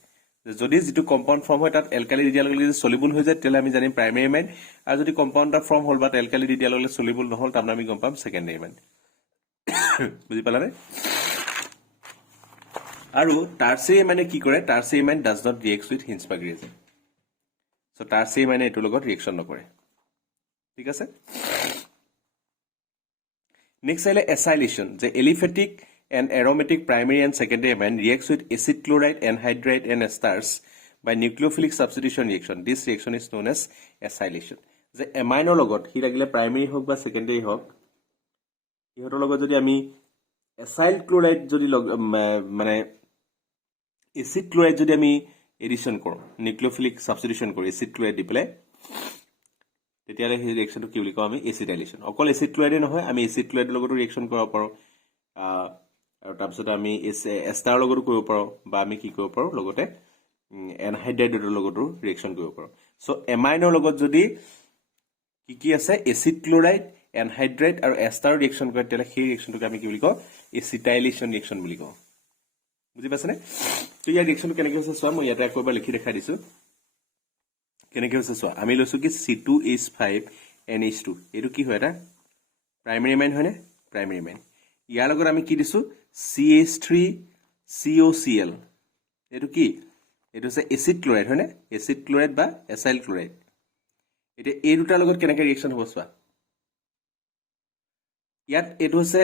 যদি যেটো কম্পাউন্ড ফৰ্ম হয় তাত অ্যালকালি দি দিয়াৰ লগে লগে সলিবল হৈ যায় তেলে আমি জানিম প্ৰাইমাৰী এমাইন আৰু যদি কম্পাউন্ড এটা ফৰ্ম হল বা অ্যালকালি দি দিয়াৰ লগে লগে সলিবল নহল তাত আমি গম পাম সেকেন্ডাৰী এমাইন বুজি পালানে আৰু টাৰ্চিয়াৰী এমাইনে কি কৰে tertiary amine does not react with Hinsberg reagent so tertiary এমাইনে এটো লগত ৰিএকচন নকৰে ঠিক আছে নেক্সট আইলে এসাইলেশন যে aliphatic and aromatic primary and secondary amine reacts with acid chloride, anhydride and esters by nucleophilic substitution reaction. This reaction is known as acylation. যে amine লগত হি লাগিলে primary হোক বা secondary হোক ইহতৰ লগত যদি আমি acyl chloride যদি মানে acid chloride যদি আমি এডিশন কৰো nucleophilic substitution কৰো acid chloride দি পেলাই তেতিয়ালে হি ৰিএকচনটো কি বুলি কওঁ আমি acetylation অকল acid chloride নহয় আমি acid chloride লগতো ৰিএকচন কৰিব পাৰো আৰু তাৰপিছত আমি এস্টাৰ লগতো কৰিব পাৰো বা আমি কি কৰিব পাৰো লগতে এনহাইড্ৰাইডৰ লগতো ৰিএকচন কৰিব পাৰো সো এমাইনৰ লগত যদি কি আছে এসিড ক্লোৰাইড এনহাইড্ৰাইড আৰু এস্টাৰ ৰিএকচন কৰে তেলে সেই ৰিএকচনটোক আমি কি বুলি কওঁ এসিটাইলেশন ৰিএকচন বুলি কওঁ বুজি পাছনে তো ইয়াৰ ৰিএকচন কেনেকৈ হৈছে চোৱা মই ইয়াতে আকৌবাৰ লিখি দেখাই দিছো কেনেকৈ হৈছে চোৱা আমি লৈছো কি C2H5NH2 এটো কি হয় এটা প্ৰাইমাৰী এমাইন হয়নে প্ৰাইমাৰী এমাইন ইয়াৰ লগত আমি কি দিছো CH3COCl এটো কি এটো আছে এসিড ক্লোৰাইড হয়নে এসিড ক্লোৰাইড বা এসাইল ক্লোৰাইড এটা এই দুটাৰ লগত কেনেকৈ ৰিএকচন হ'ব চোৱা ইয়াত এটো আছে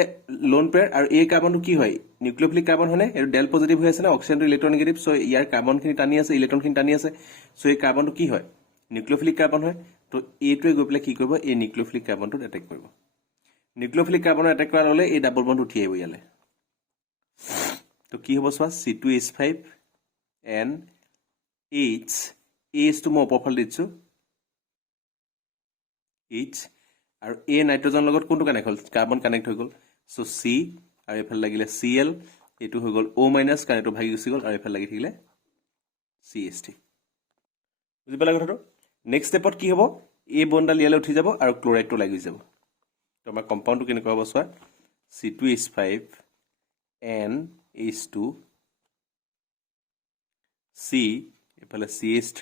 লোন পেয়াৰ আৰু এই কাৰ্বনটো কি হয় নিউক্লিওফিলিক কাৰ্বন হয়নে এটো ডেল পজিটিভ হৈ আছে না অক্সিজেনটো ইলেক্ট্ৰন নেগেটিভ সো ইয়াৰ কাৰ্বনখিনি টানি আছে ইলেক্ট্ৰনখিনি টানি আছে সো এই কাৰ্বনটো কি হয় নিউক্লিওফিলিক কাৰ্বন হয় তো এইটোৱে গৈ পেলাই কি কৰিব এই নিউক্লিওফিলিক কাৰ্বনটোত এটেক কৰিব নিউক্লিওফিলিক কাৰ্বনৰ এটেক কৰাৰ লগে এই ডাবল বন্ড উঠি আহিব ইয়ালে তো কি হ'ব চোৱা C2H5NH H টো মই ওপৰফালে দিছো H আৰু এ নাইট্ৰজেন লগত কোনটো কানেক্ট হল কাৰ্বন কানেক্ট হৈ গল সো C আৰু এফালে লাগিলে Cl এটো হৈ গল O- কাৰণ এটো ভাগি গুচি গল আৰু এফালে লাগি থাকিলে CH3 বুজি পালা কথাটো নেক্সট স্টেপত কি হ'ব এই বন্ডাল ইয়ালে উঠি যাব আৰু ক্লোৰাইডটো লাগি যাব তো আমাৰ কম্পাউণ্ডটো কেনেকৈ হ'ব চোৱা C2H5NH2 C এফালে CH3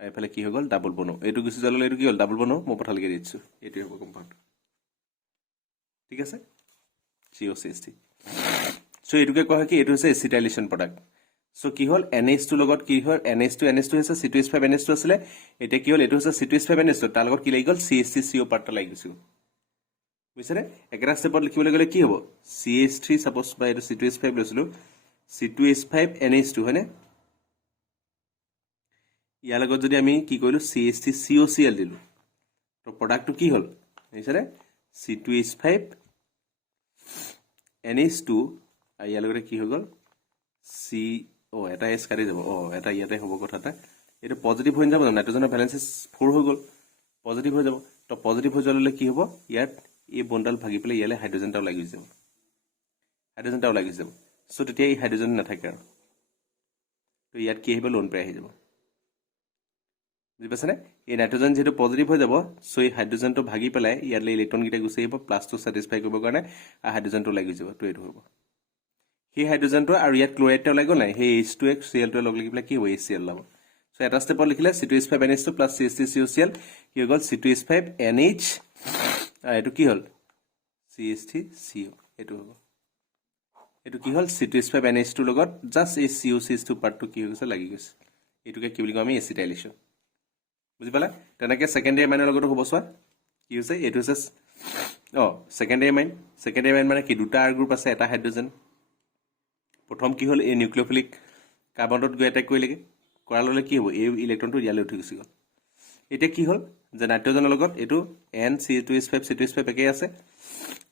আৰু এফালে কি হৈ গল ডাবল বনো এটো গুচি যালে এটো কি হল ডাবল বনো মই পঠালকে দিছো এটো হ'ব কম্পাউণ্ড ঠিক আছে COCH3 সো এটোকে কোৱা হয় কি এটো হৈছে এসিটাইলেশন প্ৰডাক্ট সো কি হল NH2 লগত কি হল NH2 হৈছে C2H5NH2 আছিল এটা কি হল এটো হৈছে C2H5NH2 তাৰ লগত কি লাগি গল CH3CO পাৰ্টটা লাগি গৈছিল বুজিছানে একেটা স্টেপত লিখিবলৈ গলে কি হ'ব CH3 সাপোজ বা এটো C2H5 লৈছিলো C2H5NH2 হয়নে ইয়াৰ লগত যদি আমি কি কৰিলো CH3COCl দিলো তো প্ৰডাক্টটো কি হল বুজিছানে C2H5NH2 আৰু ইয়াৰ লগত কি হৈ গল এটা S কাটি যাব এটা ইয়াতে হ'ব কথাটা এটো পজিটিভ হৈ যাব নাইট্ৰজেনৰ ভ্যালেন্স 4 হৈ গল পজিটিভ হৈ যাব তো পজিটিভ হৈ যালে কি হ'ব ইয়াত এই বন্ডাল ভাগি পেলাই ইয়ালে হাইড্ৰোজেনটাও লাগি যাব সো তেতিয়া এই হাইড্ৰোজেন নাথাকে আৰু তো ইয়াত কি আহিব লোন পেয়াৰ আহি যাব বুজি পাছনে এই নাইট্ৰজেন যেটো পজিটিভ হৈ যাব সো এই হাইড্ৰোজেনটো ভাগি পেলাই ইয়ালে ইলেক্ট্ৰন গিটা গুচি আহিব প্লাসটো স্যাটিসফাই কৰিব কাৰণে আৰু হাইড্ৰোজেনটো লাগি যাব তো এটো হ'ব সেই হাইড্ৰোজেনটো আৰু ইয়াত ক্লোৰাইডটো লাগি নাই সেই H2 Cl2 লগ লাগি পেলাই কি হ'ব HCl লাব সো এটা স্টেপত লিখিলে C2H5NH2 CH3COCl কি হৈ গল C2H5NH এটো কি হল CH3CO এটো হ'ব এটো কি হল C2H5NH2 লগত জাস্ট এই COCH2 পাৰ্টটো কি হৈ গৈছে লাগি গৈছে এটোকে কি বুলি কওঁ আমি এসিটাইলেশন বুজি পালা তেনেকে সেকেন্ডাৰী এমাইনৰ লগতো হ'ব চোৱা কি হৈছে এটো হৈছে সেকেন্ডাৰী এমাইন মানে কি দুটা আৰ গ্ৰুপ আছে এটা হাইড্ৰোজেন প্ৰথম কি হল এই নিউক্লিওফিলিক কাৰ্বনটোত গৈ এটেক কৰিলেগে কৰাৰ লগে কি হ'ব এই ইলেক্ট্ৰনটো ইয়ালে উঠি গুচি গল এটা কি হল যে নাইট্ৰজেনৰ লগত এটো NC2H5 একে আছে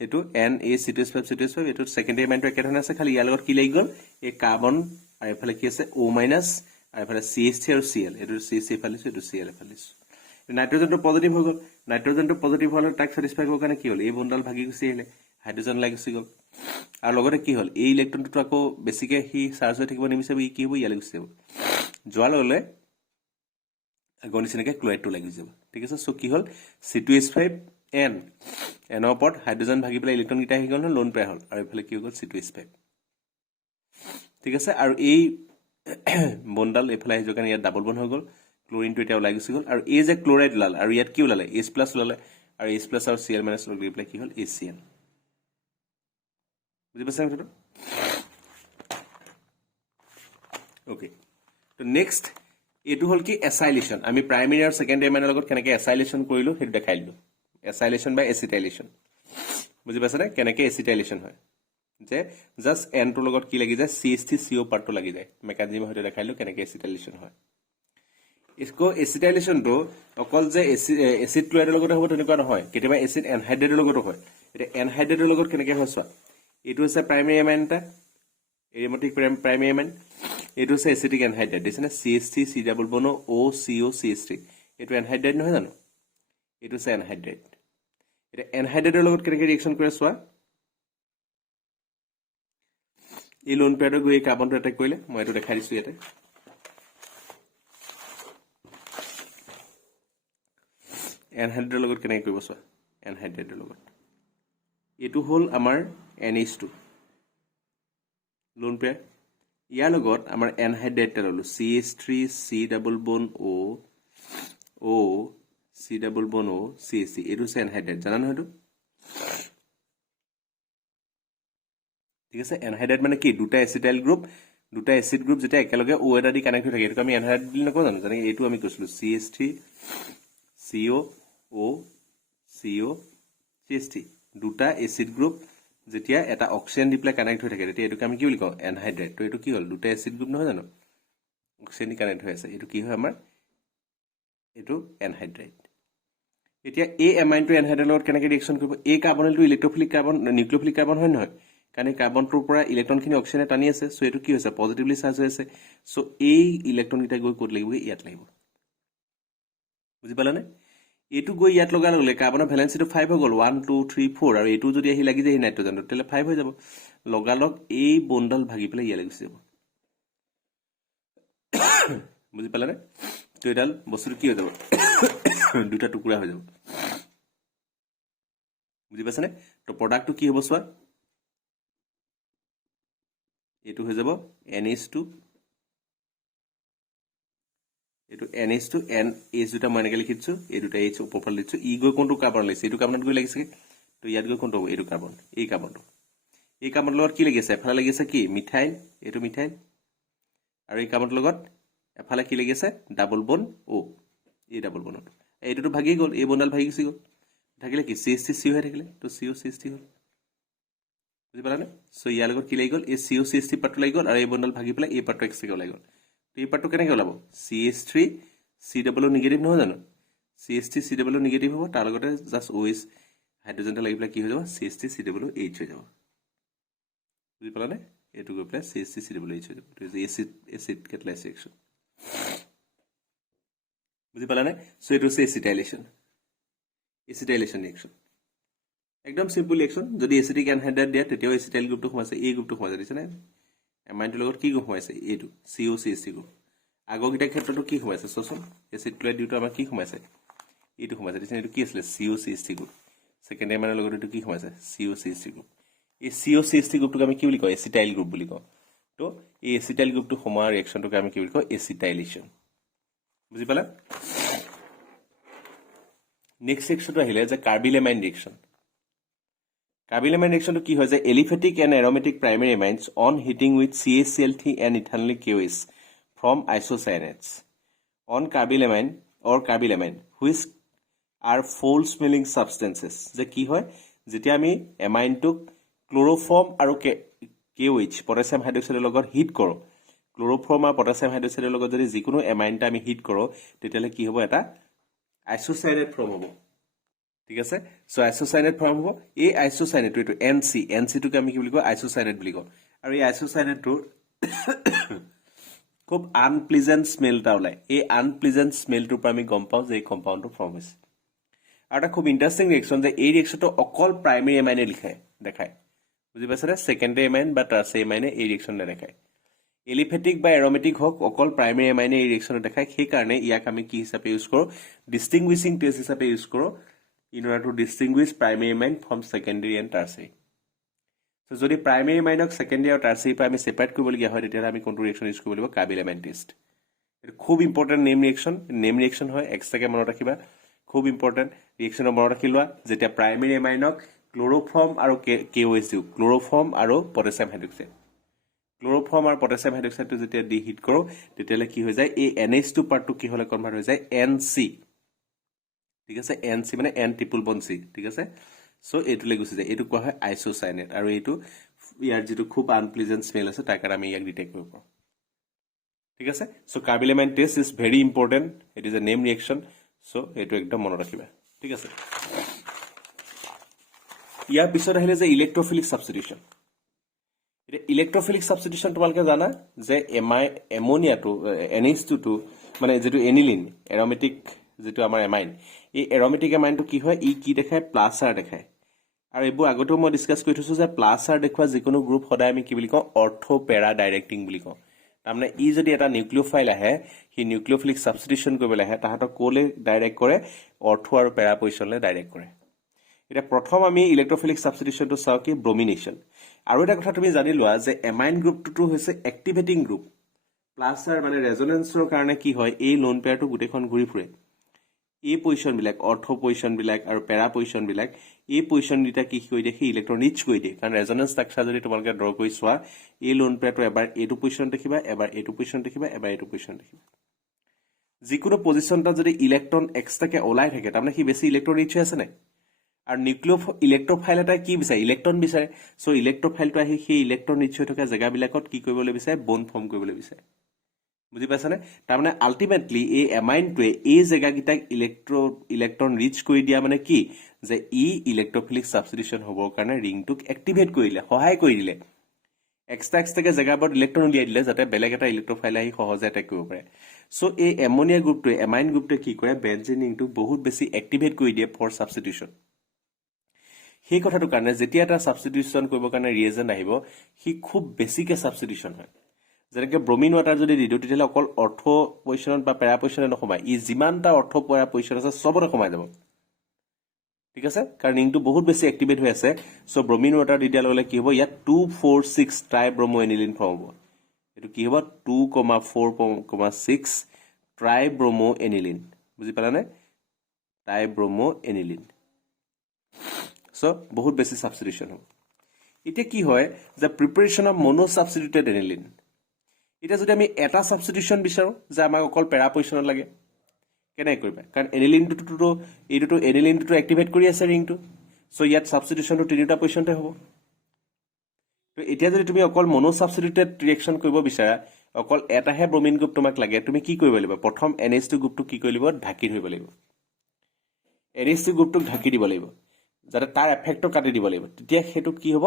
এটো NaC2H5 এটো সেকেন্ডাৰী এমাইনটো একে ধৰণে আছে খালি ইয়াৰ লগত কি লাগি গল এই কাৰ্বন আৰু এফালে কি আছে O- আৰু এফালে CH3 আৰু Cl, এইটো CH এফালে দিছো, এইটো Cl এফালে দিছো। নাইট্ৰজেনটো পজিটিভ হৈ গ'ল, নাইট্ৰজেনটো পজিটিভ হ'লে তাক চেটিছফাই কৰাৰ কাৰণে কি হ'ল, এই বন্ডাল ভাগি গুচি আহিলে, হাইড্ৰজেন ওলাই গুচি গ'ল। আৰু লগতে কি হ'ল, এই ইলেক্ট্ৰনটো আকৌ বেছিকে সি চাৰ্জ হৈ থাকিব নিবিচাৰিব, ই কি হ'ব, ইয়ালৈ গুচি যাব। যোৱাৰ লগে লগে আগৰ নিচিনাকে ক্লৰাইডটো লাগি যাব। ঠিক আছে, চ' কি হ'ল, C2H5N, এনৰ ওপৰত হাইড্ৰজেন ভাগি পেলাই ইলেক্ট্ৰনকেইটা আহি গ'ল, লোন পেয়াৰ হ'ল, আৰু এইফালে কি হৈ গ'ল, C2H5। ঠিক আছে, আৰু এই বন্ডাল এইফালে আহি যোৱাৰ কাৰণে ইয়াত ডাবল বন্ড হৈ গ'ল, ক্লৰিনটো এতিয়া ওলাই গুচি গ'ল, আৰু এই যে ক্লৰাইড ওলালে, আৰু ইয়াত কি ওলালে, H+ ওলালে, আৰু H+ আৰু Cl- লগ পেলাই কি হ'ল, HCl। বুজি পাইছে কথাটো? অ'কে, তো নেক্সট এইটো হ'ল কি এচাইলেশ্যন। আমি প্ৰাইমেৰী আৰু ছেকেণ্ডেৰী এমাইনৰ লগত কেনেকৈ এচাইলেশ্যন কৰিলোঁ সেইটো দেখাই দিলোঁ। এচাইলেশ্যন বা এচিটাইলেশ্যন, বুজি পাইছেনে? কেনেকৈ এচিটাইলেশ্যন হয়, যে জাষ্ট এনটোৰ লগত কি লাগি যায়, CH3CO পাৰ্টটো লাগি যায়। মেকানিজম হয়তো দেখাই দিলোঁ কেনেকৈ এচিটাইলেশ্যন হয়। এচিটাইলেশ্যনটো অকল যে এচিড ক্লৰাইডৰ লগতে হ'ব তেনেকুৱা নহয়, কেতিয়াবা এচিড এনহাইড্ৰেটৰ লগতো হয়। এতিয়া এনহাইড্ৰেটৰ লগত কেনেকৈ হয় চোৱা, এইটো হৈছে প্ৰাইমেৰী এমাইন এটা, এৰিমেটিক প্ৰাইমেৰী এমাইন, এইটো হৈছে এচিটিক এনহাইড্ৰেট, দিছে নে, CH3 C ডাবল বন OCO CH3, এইটো এনহাইড্ৰেট নহয় জানো, এইটো হৈছে এনহাইড্ৰেট। এতিয়া এনহাইড্ৰেটৰ লগত কেনেকৈ ৰিয়েকশ্যন কৰে চোৱা, এই লোন পেয়াৰটো গৈ কাৰ্বনটো এটেক কৰিলে, মই এইটো দেখাই দিছোঁ ইয়াতে। এনহাইড্ৰেটৰ লগত কেনেকৈ কৰিব চোৱা, এনহাইড্ৰেটৰ লগত এইটো হ'ল আমাৰ NH2 লোন পেয়াৰ, ইয়াৰ লগত আমাৰ এনহাইড্ৰেট এটা ল'লোঁ, CH3 C ডাবল বন O C ডাবল বন O CH3, এইটো হৈছে এনহাইড্ৰেট, জানা নহয় এইটো? ঠিক আছে, এনহাইড্ৰেট মানে কি, দুটা এচিটাইল গ্ৰুপ, দুটা এচিড গ্ৰুপ যেতিয়া একেলগে O এটা দি কানেক্ট হৈ থাকে, এইটো আমি এনহাইড্ৰেট বুলি নকওঁ জানো? যেনেকৈ এইটো আমি কৈছিলোঁ CH3 CO O CO CH3, দুটা এচিড গ্ৰুপ যেতিয়া এটা অক্সিজেন দি পেলাই কানেক্ট হৈ থাকে, তেতিয়া এইটোকে আমি কি বুলি কওঁ, এনহাইড্ৰেট। তো এইটো কি হ'ল, দুটা এচিড গ্ৰুপ নহয় জানো, অক্সিজেন দি কানেক্ট হৈ আছে, এইটো কি হয় আমাৰ, এইটো এনহাইড্ৰেট। এতিয়া এই এমাইনটো এনহাইড্ৰেটৰ লগত কেনেকৈ ৰিয়েকশ্যন কৰিব, এই কাৰ্বনেলটো ইলেক্ট্ৰফিলিক কাৰ্বন, নিউক্লিঅফিলিক কাৰ্বন হয় নহয়, কাৰণ এই কাৰ্বনটোৰ পৰা ইলেক্ট্ৰনখিনি অক্সিজেনে টানি আছে, চ' এইটো কি হৈছে, পজিটিভলি চাৰ্জ হৈ আছে, চ' এই ইলেক্ট্ৰনকেইটা গৈ ক'ত লাগিব, ইয়াত লাগিব। বুজি পালানে? এইটো গৈ ইয়াত লগাৰ লগে কাৰ্বনৰ ভেলেঞ্চিটো 5 হৈ গ'ল, 1 2 3 4, আৰু এইটো যদি আহি লাগি যায় নাইট্ৰজেনটো, তেতিয়াহ'লে 5 হৈ যাব, লগালগ এই বন্ডাল ভাগি পেলাই ইয়ালৈ গুচি যাব। বুজি পালানে? তো এডাল বস্তুটো কি হৈ যাব, দুটা টুকুৰা হৈ যাব। বুজি পাইছেনে? তো প্ৰডাক্টটো কি হ'ব চোৱা, এইটো হৈ যাব NH2, এইটো NH2 NH দুটা মই এনেকৈ লিখি দিছোঁ, এই দুটা H ওপৰফালে দিছোঁ, ই গৈ কোনটো কাৰ্বন লাগিছে, এইটো কাৰ্বনত গৈ লাগিছেগে, তো ইয়াত গৈ কোনটো হ'ব, এইটো কাৰ্বন, এই কাৰ্বনটো, এই কাৰ্বনৰ লগত কি লাগি আছে, এফালে লাগি আছে কি মিথাইল, এইটো মিথাইল, আৰু এই কাৰ্বনৰ লগত এফালে কি লাগি আছে, ডাবল বন O, এই ডাবল বনটো, এইটোতো ভাগি গ'ল, এই বনডাল ভাগি গুচি গ'ল, থাকিলে কি CH3CO হৈ থাকিলে, তো CO CH3 হ'ল। বুজি পালানে? চ' ইয়াৰ লগত কি লাগি গ'ল, এই CO CH3 পাৰ্টটো লাগি গ'ল, আৰু এই বনডাল ভাগি পেলাই এই পাৰ্টটো এক্সট্ৰাকৈ ওলাই গ'ল। তো এই পাৰ্টটো কেনেকৈ ওলাব, CH3 C ডাবল নিগেটিভ নহয় জানো, CH3 C ডাবল নিগেটিভ হ'ব, তাৰ লগতে জাষ্ট OH হাইড্ৰজেনটা লাগি পেলাই কি হৈ যাব, CH3 C ডাবল H হৈ যাব। বুজি পালানে? এইটো গৈ পেলাই CH3 C ডাবল H হৈ যাব, এইটো এচিড কেটালাইজ ৰিয়েকশ্যন। বুজি পালানে? চ' এইটো হৈছে এচিটাইলেশ্যন, এচিটাইলেশ্যন ৰিয়েকশ্যন, একদম চিম্পল ৰিয়েকশ্যন। যদি এচিটিক এনহাইড্ৰেট দিয়ে তেতিয়াও এচিটাইল গ্ৰুপটো সোমাইছে, এই গ্ৰুপটো সোমাইছে, দিছেনে? এমাইনটোৰ লগত কি গ্ৰুপ সোমাইছে, এইটো CO CH3 গ্ৰুপ। আগৰকেইটাৰ ক্ষেত্ৰতো কি সোমাইছে চোৱাচোন, এচিড ক্লৰাইড দিওঁতে আমাৰ কি সোমাইছে, এইটো সোমাইছে, দিছে, এইটো কি আছিলে CO CH3 গ্ৰুপ। ছেকেণ্ড এমাইনৰ লগত এইটো কি সোমাইছে, CO CH3 গ্ৰুপ। এই CO CH3 গ্ৰুপটোক আমি কি বুলি কওঁ, এচিটাইল গ্ৰুপ বুলি কওঁ। তো এই এচিটাইল গ্ৰুপটো সোমোৱা ৰিয়েকশ্যনটোকে আমি কি বুলি কওঁ, এচিটাইলেশ্যন। বুজি পালা? নেক্সট ৰিয়েকশ্যনটো আহিলে যে কাৰ্বিলেমাইন ৰিয়েকশ্যন। কাৰ্বিলেমাইন ৰিয়েকশ্যনটো কি হয় যে aliphatic and aromatic primary amines on heating with CaCl3 and ethanolic KOH from isocyanates on carbylamine or carbylamine which are foul smelling substances. যে কি হয়, যেতিয়া আমি এমাইনটোক ক্ল'ৰ'ফৰ্ম আৰু KOH পটাছিয়াম হাইড্ৰক্সাইডৰ লগত হিট কৰোঁ, ক্ল'ৰ'ফৰ্ম আৰু পটাছিয়াম হাইড্ৰক্সাইডৰ লগত যদি যিকোনো এমাইনটা আমি হিট কৰোঁ, তেতিয়াহ'লে কি হ'ব, এটা আইচোচায়ানেট ফৰ্ম হ'ব। ঠিক আছে, চ' আইচোচাইনেট ফৰ্ম হ'ব। এই আইচোচাইনেটটো এইটো NC টোকে আমি কি বুলি কওঁ, আইচোচাইনেট বুলি কওঁ। আৰু এই আইচোচাইনেটটোৰ খুব আনপ্লিজেন্ট স্মেল এটা ওলায় এই আনপ্লিজেন্ট স্মেলটোৰ পৰা আমি গম পাওঁ যে এই কম্পাউণ্ডটো ফৰ্ম হৈছে আৰু এটা খুব ইণ্টাৰেষ্টিং ৰিয়েকশ্যন যে এই ৰিয়েকশ্যনটো অকল প্ৰাইমেৰী এমাইনে দেখায় বুজি পাইছেনে ছেকেণ্ডেৰী এমাইন বা টাৰ্চিয়াৰী এমাইনে এই ৰিয়েকশ্যন নেদেখায় এলিফেটিক বা এৰমেটিক হওক অকল প্ৰাইমেৰী এমাইনে এই ৰিয়েকশ্যনটো দেখায় সেইকাৰণে ইয়াক আমি কি হিচাপে ইউজ কৰোঁ ডিষ্টিংগুইচিং টেষ্ট হিচাপে ইউজ কৰোঁ in order to distinguish primary amine from secondary and tertiary. So, যদি primary amine ক secondary আৰু tertiary পৰা আমি separate কৰিবলগীয়া হয় তেতিয়াহ'লে আমি কোনটো reaction use কৰিব লাগিব Kabel-Amine test. এটা খুব ইম্পৰ্টেণ্ট নেম ৰিয়েকশ্যন হয় এক্সট্ৰাকে মনত ৰাখিবা খুব ইম্পৰ্টেণ্ট ৰিয়েকশ্যনৰ মনত ৰাখি লোৱা যেতিয়া প্ৰাইমেৰী এমাইনক ক্ল'ৰফৰ্ম আৰু KOH দিওঁ ক্ল'ৰফৰ্ম আৰু পটাছিয়াম হাইড্ৰক্সাইড ক্ল'ৰফৰ্ম আৰু পটাছিয়াম হাইড্ৰক্সাইডটো যেতিয়া দি হিট কৰোঁ তেতিয়াহ'লে কি হৈ যায় এই NH2 পাৰ্টটো কি হ'লে কনভাৰ্ট হৈ যায় NC ঠিক আছে NC মানে N ট্ৰিপল বন্ড C ঠিক আছে সো এইটোলৈ গুচি যায় এইটো কোৱা হয় আইসোসাইনেট আৰু এইটো ইয়াৰ যিটো খুব আনপ্লিজেন্ট স্মেল আছে তাৰ কাৰণে আমি ইয়াক ডিটেক্ট কৰিব পাৰোঁ ঠিক আছে so Kabel-Amine test is very important it is a name reaction so এইটো একদম মনত ৰাখিবা ঠিক আছে ইয়াৰ পিছত আহিলে যে ইলেক্ট্ৰফিলিক সাবস্টিটিউশন এটা ইলেক্ট্ৰফিলিক সাবস্টিটিউশন তোমালোকে জানা যে এমোনিয়াটো NH2 মানে যেটো এনিলিন এৰোমেটিক যেটো আমাৰ এমাইন এই এৰোমেটিক এমাইনটো কি হয় ই কি দেখায় প্লাছ আৰ দেখায় আৰু এইবোৰ আগতেও মই ডিসকাস কৰি থৈছো যে প্লাছ আৰ দেখুৱা যিকোনো গ্ৰুপ সদায় আমি কি বুলি কওঁ অৰ্থো পেৰা ডাইৰেক্টিং বুলি কওঁ তাৰমানে ই যদি এটা নিউক্লিওফাইল আহে হি নিউক্লিওফিলিক সাবস্টিটিউশন কৰিবলৈ আহে তাহাঁতক কোলে ডাইৰেক্ট কৰে অৰ্থো আৰু পেৰা পজিশনলৈ ডাইৰেক্ট কৰে এটা প্ৰথম আমি ইলেক্ট্ৰফিলিক সাবস্টিটিউশনটো চাও কি ব্ৰোমিনেশন আৰু এটা কথা তুমি জানি লোৱা যে এমাইন গ্ৰুপটো হৈছে এক্টিভেটিং গ্ৰুপ প্লাছ আৰ মানে ৰেজোনেন্সৰ কাৰণে কি হয় এই লোন পেয়াৰটো গোটেইখন ঘূৰি ফুৰে এই পজিশন বিলাক অৰ্থো পজিশন বিলাক আৰু পেৰা পজিশন বিলাক এই পজিশন দুটা কি কৰি দিয়ে ইলেক্ট্ৰন ৰিচ কৰি দিয়ে কাৰণ ৰেজোনেন্স ষ্ট্ৰাকচাৰ যদি তোমালোকে ড্ৰ কৰি চোৱা এই লোন পেয়াৰটো এবাৰ এইটো পজিশন দেখিবা এবাৰ এইটো পজিশন দেখিবা এবাৰ এইটো পজিশন দেখিবা যিকোনো পজিশনটা যদি ইলেক্ট্ৰন এক্সট্ৰাকে ওলাই থাকে তাৰমানে কি বেছি ইলেক্ট্ৰন ৰিচ হৈ আছে নাই আৰু ইলেক্ট্ৰোফাইল এটা কি বিচাৰে ইলেক্ট্ৰন বিচাৰে সো ইলেক্ট্ৰোফাইলটো আহি সেই ইলেক্ট্ৰন ৰিচ হৈ থকা জেগাবিলাকত কি কৰিবলৈ বিচাৰে বন্ড ফৰ্ম কৰিবলৈ বিচাৰে বুজি পাইছানে তাৰমানে আলটিমেটলি এই এমাইনটোৱে এই জেগাগিটাক ইলেক্ট্ৰন ৰিচ কৰি দিয়া মানে কি যে ই ইলেক্ট্ৰফিলিক সাবস্টিটিউশন হ'বৰ কাৰণে ৰিংটোক এক্টিভেট কৰিলে সহায় কৰি দিলে এক্সট্ৰাকে জেগাবোৰত ইলেক্ট্ৰন উলিয়াই দিলে যাতে বেলেগ এটা ইলেক্ট্ৰোফাইল আহি সহজে এটেক কৰিব পাৰে সো এই এমোনিয়া গ্ৰুপটোৱে এমাইন গ্ৰুপটোৱে কি কৰে বেনজিন ৰিংটোক বহুত বেছি এক্টিভেট কৰি দিয়ে ফৰ সাবস্টিটিউশন সেই কথাটো কাৰণে যেতিয়া এটা সাবস্টিটিউশন কৰিবৰ কাৰণে ৰিয়েজেন্ট আহিব সি খুব বেছিকে সাবস্টিটিউশন হয় যেনেকে ব্ৰোমিন ওয়াটাৰ যদি দি দিওঁ তেতিয়াহ'লে অকল অৰ্থো পজিশনত বা পেৰা পজিশনে নকমায় ই যিমানটা অৰ্থো পেৰা পজিশন আছে চবতে কমাই যাব ঠিক আছে কাৰণ ৰিংটো বহুত বেছি এক্টিভেট হৈ আছে সো ব্ৰোমিন ওয়াটাৰ দি দিয়াৰ লগে কি হ'ব ইয়াত 246 ট্ৰাইব্ৰোমো এনিলিন ফৰ্ম হ'ব এইটো কি হ'ব 2,4,6 ট্ৰাইব্ৰোমো এনিলিন বুজি পালানে ট্ৰাইব্ৰোমো এনিলিন সো বহুত বেছি সাবস্টিটিউশন হ'ব এতিয়া কি হয় যে প্ৰিপাৰেচন অফ মনো সাবস্টিটিউটেড এনিলিন এটা যদি আমি এটা সাবস্টিটিউশন বিচাৰো যে আমাক অকল পেৰা পজিশনত লাগে কেনে কৰিবা কাৰণ এইটোতো এনিলিনটো এক্টিভেট কৰি আছে ৰিংটো সো ইয়াত সাবস্টিটিউশনটো তিনিটা পজিশনতে হ'ব তো এতিয়া যদি তুমি অকল মনো সাবস্টিটিউটেড ৰিয়েকশন কৰিব বিচাৰা অকল এটাহে ব্ৰোমিন গ্ৰুপ তোমাক লাগে তুমি কি কৰিব লাগিব প্ৰথম NH2 গ্ৰুপটো কি কৰিব লাগিব ঢাকি ধৰিব লাগিব NH2 গ্ৰুপটোক ঢাকি দিব লাগিব যাতে তাৰ এফেক্টটো কাটি দিব লাগিব তেতিয়া হেতু কি হ'ব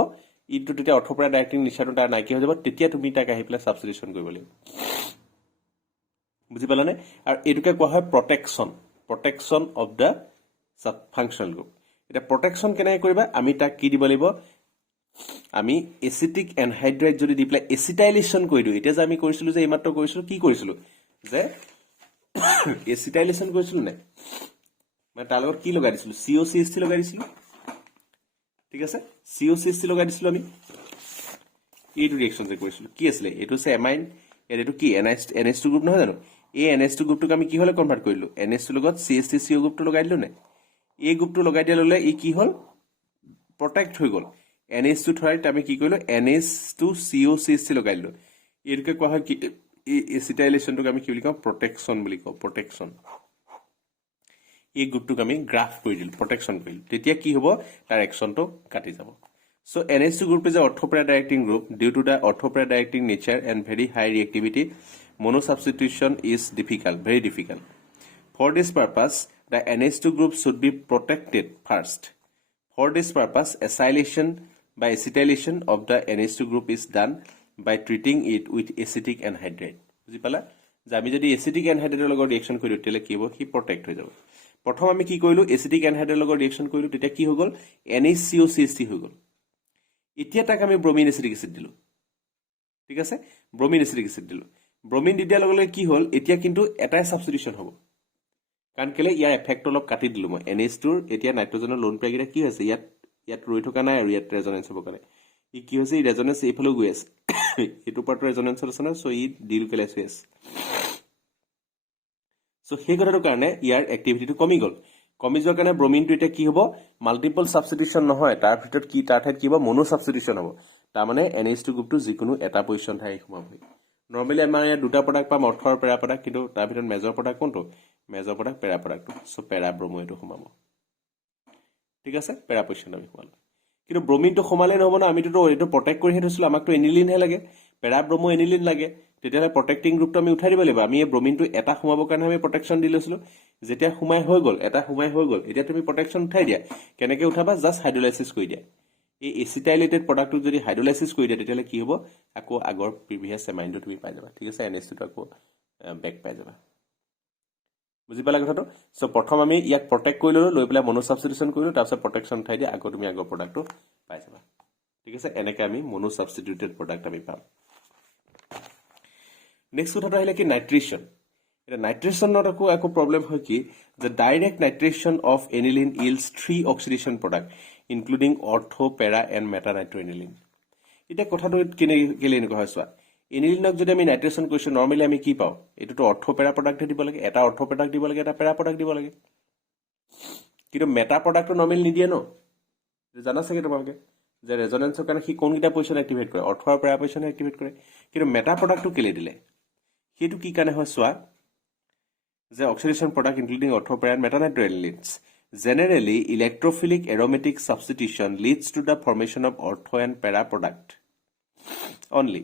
ইটো তেতিয়া অৰ্থোপৰা ডাইৰেক্টিং নিচাৰটো তাৰ নাইকিয়া হৈ যাব তেতিয়া তুমি তাক আহি পেলাই সাবস্টিটিউশন কৰিব লাগিব বুজি পালানে আৰু এটোকে কোৱা হয় protection of the sub functional group এটা প্ৰটেকচন কেনে কৰিবা আমি তাক কি দিব লাগিব আমি এসিটিক এনহাইড্ৰাইড যদি দি পেলাই এসিটাইলেশন কৰি দিও এটা যে আমি কৰিছিলো যে এইমাত্ৰ কৰিছিলো কি কৰিছিলো যে এসিটাইলেশন কৰিছিলো নাই মানে তাৰ লগত কি লগাই দিছিলো COCH3 লগাই দিছিলো ঠিক আছে COCH3 লগাই দিছিলো আমি এইটো ৰিয়েকচন যে কৰিছিলো কি আছিল এইটো আছে এমাইন এটো কি NH2 গ্ৰুপ নহয় জানো এই NH2 গ্ৰুপটোক আমি কি হলে কনভাৰ্ট কৰিলো NH2 লগত CH3CO গ্ৰুপটো লগাই দিলো নাই এই গ্ৰুপটো লগাই দিয়া ললে ই কি হল প্ৰটেক্ট হৈ গল NH2 ঠাইত আমি কি কৰিলো NH2COCH3 লগাই দিলো এইটোকে কোৱা হয় কি এসিটাইলেশনটোক আমি কি বুলি কওঁ প্ৰটেকচন বুলি কওঁ প্ৰটেকচন এই গ্ৰুপটোক আমি গ্ৰাফ কৰি দিলো প্ৰটেকচন কৰিলো তেতিয়া কি হ'ব তাৰ একচনটো কাটি যাব so NH2 group is an orthopara directing group due to the orthopara directing nature and very high reactivity monosubstitution is very difficult for this purpose the NH2 group should be protected first for this purpose acylation by acetylation of the NH2 group is done by treating it with acetic anhydride বুজি পালা যে আমি যদি acetic এনহাইড্ৰাইডৰ লগত reaction কৰি দিওঁ তেতিয়াহ'লে কি হ'ব সি প্ৰটেক্ট হৈ যাব প্ৰথম আমি কি কৰিলোঁ এচিটিক এনহাইড্ৰাইডৰ লগত ৰিয়েকশ্যন কৰিলোঁ তেতিয়া কি হৈ গ'ল NaCO হৈ গ'ল এতিয়া তাক আমি ব্ৰমিন এচিটিক এচিড দিলোঁ ঠিক আছে ব্ৰমিন এচিটিক এচিড দিলোঁ ব্ৰমিন দি দিয়াৰ লগে লগে কি হ'ল এতিয়া কিন্তু এটাই ছাবষ্টিটিউশ্যন হ'ব কাৰণ কেলে ইয়াৰ এফেক্ট অলপ কাটি দিলোঁ মই NH2ৰ এতিয়া নাইট্ৰজেনৰ লোন পেয়াৰকেইটা কি হৈছে ইয়াত ৰৈ থকা নাই আৰু ইয়াত ৰেজনেঞ্চ হ'বৰ কাৰণে ই কি হৈছে ই ৰেজনেঞ্চ এইফালেও গৈ আছে এইটো পাৰ্টৰ ৰেজনেঞ্চত আছে নহয় চ' ই ডিলকেলাইজ হৈ আছে চ' সেই কথাটোৰ কাৰণে ইয়াৰ এক্টিভিটিটো কমি গ'ল কমি যোৱাৰ কাৰণে ব্ৰমিনটো এতিয়া কি হ'ব মাল্টিপল ছাবষ্টিটিউশ্যন নহয় তাৰ ভিতৰত কি তাৰ ঠাইত কি হ'ব মনো ছাবষ্টিটিউশ্যন হ'ব তাৰমানে NH2 গ্ৰুপটো যিকোনো এটা পজিশ্যন ঠাই সোমাবই নৰ্মেলি আমাৰ ইয়াত দুটা প্ৰডাক্ট পাম অৰ্থ আৰু পেৰা প্ৰডাক্ট কিন্তু তাৰ ভিতৰত মেজৰ প্ৰডাক্ট কোনটো মেজৰ প্ৰডাক্ট পেৰা প্ৰডাক্টটো চ' পেৰা ব্ৰমো এইটো সোমাব ঠিক আছে পেৰা পজিশ্যন আমি সোমালোঁ কিন্তু ব্ৰমিনটো সোমালে নহ'ব ন আমিতো এইটো প্ৰটেক্ট কৰিহে থৈছিলোঁ আমাকতো এনিলিনহে লাগে পেৰা ব্ৰমো এনিলিন লাগে তেতিয়াহ'লে প্ৰটেক্টিং গ্ৰুপটো আমি উঠাই দিব লাগিব আমি এই ব্ৰমিনটো এটা সোমাবৰ কাৰণে আমি প্ৰটেকশ্যন দি লৈছিলোঁ যেতিয়া সোমাই হৈ গ'ল এটা সোমাই হৈ গ'ল এতিয়া তুমি প্ৰটেকশ্যন উঠাই দিয়া কেনেকৈ উঠাবা জাষ্ট হাইড্ৰলাইচিছ কৰি দিয়া এই এচিটাইলেটেড প্ৰডাক্টটোক যদি হাইড্ৰলাইচিছ কৰি দিয়া তেতিয়াহ'লে কি হ'ব আকৌ আগৰ প্ৰিভিয়াছ এমাইনটো তুমি পাই যাবা ঠিক আছে NH2টো আকৌ বেক পাই যাবা বুজি পালা কথাটো চ' প্ৰথম আমি ইয়াক প্ৰটেক্ট কৰি ল'লোঁ লৈ পেলাই মনো ছাবষ্টিটিউশ্যন কৰিলোঁ তাৰপিছত প্ৰটেকশ্যন উঠাই দিয়া আকৌ তুমি আগৰ প্ৰডাক্টটো পাই যাবা ঠিক আছে এনেকৈ আমি মনো ছাবষ্টিটিউটেড প্ৰডাক্ট আমি পাম নেক্সট কথাটো আহিলে কি নাইট্ৰেশ্যন এতিয়া নাইট্ৰেশ্যনত আকৌ প্ৰব্লেম হয় কি যে direct nitration of aniline yields 3 oxidation product including ortho para and meta নাইট্ৰ aniline এতিয়া কথাটো কেলে এনেকুৱা হয় চোৱা এনিলিনক যদি আমি নাইট্ৰেশ্যন কৰিছোঁ নৰ্মেলি আমি কি পাওঁ এইটোতো অৰ্থ পেৰা প্ৰডাক্টহে দিব লাগে এটা অৰ্থ প্ৰডাক্ট দিব লাগে এটা পেৰা প্ৰডাক্ট দিব লাগে কিন্তু মেটা প্ৰডাক্টটো নৰ্মেলি নিদিয়ে ন জানা চাগে তোমালোকে যে ৰেজনেঞ্চৰ কাৰণে সি কোনকেইটা পজিশ্যন এক্টিভেট কৰে অৰ্থ আৰু পেৰা পজিশ্যন এক্টিভেট কৰে কিন্তু মেটা প্ৰডাক্টটো কেলে দিলে সেইটো কি কাৰণে হয় চোৱা যে oxidation product including ortho para and meta nitro anilines generally electrophilic aromatic substitution leads to the formation of ortho and para product only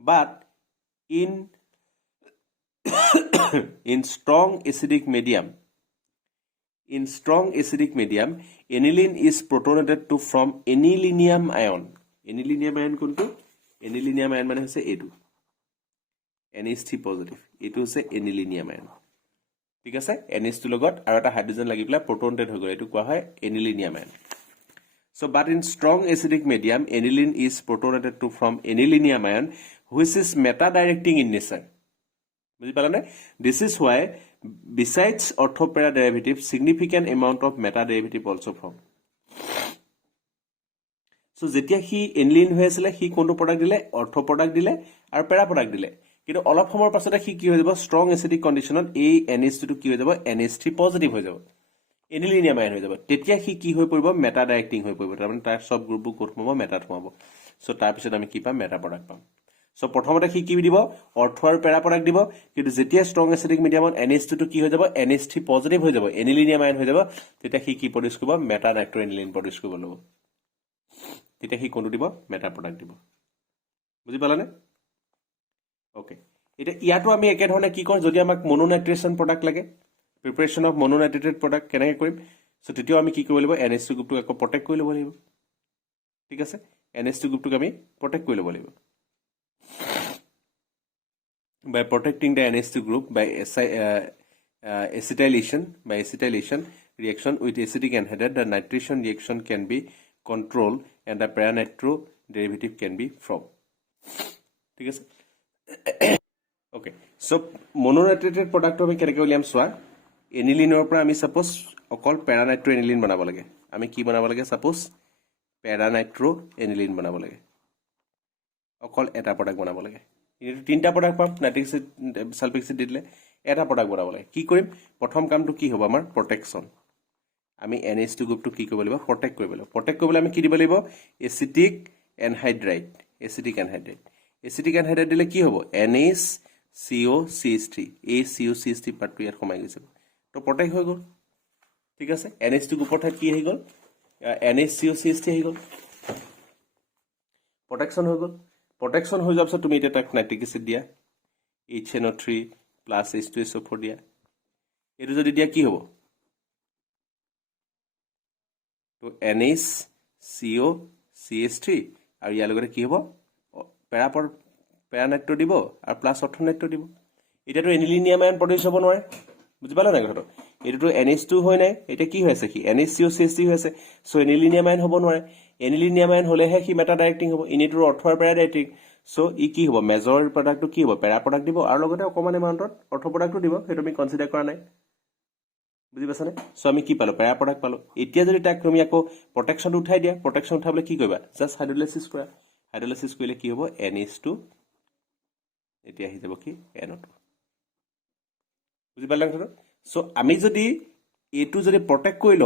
but in strong acidic medium aniline is protonated to form anilinium ion কোনটো anilinium ion মানে হৈছে এইটো NH3 positive এইটো হৈছে anilinium ion ঠিক আছে NH2 লগত আৰু এটা হাইড্ৰোজেন লাগি পেলাই প্ৰটোনেটেড হৈ গ'ল এইটো কোৱা হয় এনিলিনিয়াম আয়ন so but in strong acidic medium aniline is protonated to from anilinium ion which is meta directing in nature বুজি পালা নে this is why besides orthopera derivative significant amount of meta derivative also form so যেতিয়া হি aniline হৈ আছিল হি কোনটো product দিলে অৰ্থ product দিলে আৰু পেৰা প্ৰডাক্ট দিলে কিন্তু অলপ সময়ৰ পাছতে সি কি হৈ যাব ষ্ট্ৰং এচিডিক কণ্ডিশ্যনত এই NH2টো কি হৈ যাব NH3 পজিটিভ হৈ যাব এনিলিনিয়াম আয়ন হৈ যাব তেতিয়া সি কি হৈ পৰিব মেটা ডাইৰেক্টিং হৈ পৰিব তাৰমানে তাৰ সব গ্ৰুপবোৰ ক'ত সোমাব মেটাত সোমাব চ' তাৰপিছত আমি কি পাম মেটা প্ৰডাক্ট পাম চ' প্ৰথমতে সি কি দিব অৰ্থ আৰু পেৰা প্ৰডাক্ট দিব কিন্তু যেতিয়া ষ্ট্ৰং এচিডিক মিডিয়ামত NH2টো কি হৈ যাব NH3 পজিটিভ হৈ যাব এনিলিনিয়াম আয়ন হৈ যাব তেতিয়া সি কি প্ৰডিউচ কৰিব মেটা নাইট্ৰ এনিলিন প্ৰডিউচ কৰিব ল'ব তেতিয়া সি কোনটো দিব মেটা প্ৰডাক্ট দিব বুজি পালানে ওকে এটা ইয়াতো আমি একেধৰণে কি কৰোঁ যদি আমাক মনোনাইট্ৰেশ্যন প্ৰডাক্ট লাগে প্ৰিপাৰেশ্যন অফ মনোনাইট্ৰেটেড প্ৰডাক্ট কেনেকৈ কৰিম চ' তেতিয়াও আমি কি কৰিব লাগিব NH2 গ্ৰুপটোক আকৌ প্ৰটেক্ট কৰি ল'ব লাগিব ঠিক আছে NH2 গ্ৰুপটোক আমি প্ৰটেক্ট কৰি ল'ব লাগিব by protecting the NH2 group by acetylation reaction with acidic anhydride the nitration reaction can be controlled and the para-nitro derivative can be formed ঠিক আছে okay so mononatrated product আমি কেনেকৈ উলিয়াম চোৱা এনিলিনৰ পৰা আমি সাপোজ অকল para-nitro এনিলিন বনাব লাগে আমি কি বনাব লাগে সাপোজ para-nitro এনিলিন বনাব লাগে অকল এটা প্ৰডাক্ট বনাব লাগে কিন্তু তিনটা প্ৰডাক্ট পাম নাইট্ৰিক এসিড সালফিক এসিড দিলে এটা প্ৰডাক্ট বনাব লাগে কি কৰিম প্ৰথম কামটো কি হ'ব আমাৰ প্ৰটেকশ্যন আমি NH2 গ্ৰুপটো কি কৰিব লাগিব প্ৰটেক্ট কৰিব লাগিব প্ৰটেক্ট কৰিবলৈ আমি কি দিব লাগিব এচিটিক এনহাইড্ৰাইড দিলে কি হ'ব NaCO এই COCH3 পাৰ্টটো ইয়াত সোমাই গৈছে তো প্ৰটেক্ট হৈ গ'ল ঠিক আছে NH2 গ্ৰুপৰ ঠাইত কি আহি গ'ল NaCO3 আহি গ'ল প্ৰটেকশ্যন হৈ গ'ল প্ৰটেকশ্যন হৈ যোৱাৰ পিছত তুমি এতিয়া তাক নাইট্ৰিক এসিড দিয়া HNO3 প্লাছ H2SO4 দিয়া এইটো যদি দিয়া কি হ'ব তো NaCO CH3 আৰু ইয়াৰ লগতে কি হ'ব পেৰানাইট্ৰ দিব আৰু প্লাছ অৰ্থনাইট্ৰ দিব এতিয়াতো এনিলিনিয়াম আয়ন প্ৰডিউচ হ'ব নোৱাৰে বুজি পালা নাই কথাটো এইটোতো NH2 হয় নাই এটা কি হৈ আছে কি NHCOCH3 হৈ আছে সো এনিলিনিয়াম আয়ন হ'ব নোৱাৰে এনিলিনিয়াম আয়ন হলেহে কি মেটা ডাইৰেক্টিং হ'ব ইনিটোৰ অৰ্থ আৰু পেৰা ডাইৰেক্টিং সো ই কি হ'ব মেজৰ প্ৰডাক্টটো কি হ'ব পেৰা প্ৰডাক্ট দিব আৰু লগতে অকমান এমাউন্টত অৰ্থ প্ৰডাক্টটো দিব সেইটো আমি কনসিডাৰ কৰা নাই বুজি পাছানে সো আমি কি পালো পেৰা প্ৰডাক্ট পালো এতিয়া যদি তাক তুমি আকৌ প্ৰটেকশন উঠাই দিয়া প্ৰটেকশন উঠাবলৈ কি কৰিবা জাস্ট হাইড্ৰোলাইসিস কৰা হাইড্ৰোলাইসিস কৰিলে কি হ'ব NH2 এতিয়া আহি যাব কি NO2 বুজি পালা কথাটো সো আমি যদি এটো যদি প্ৰটেক্ট কৰি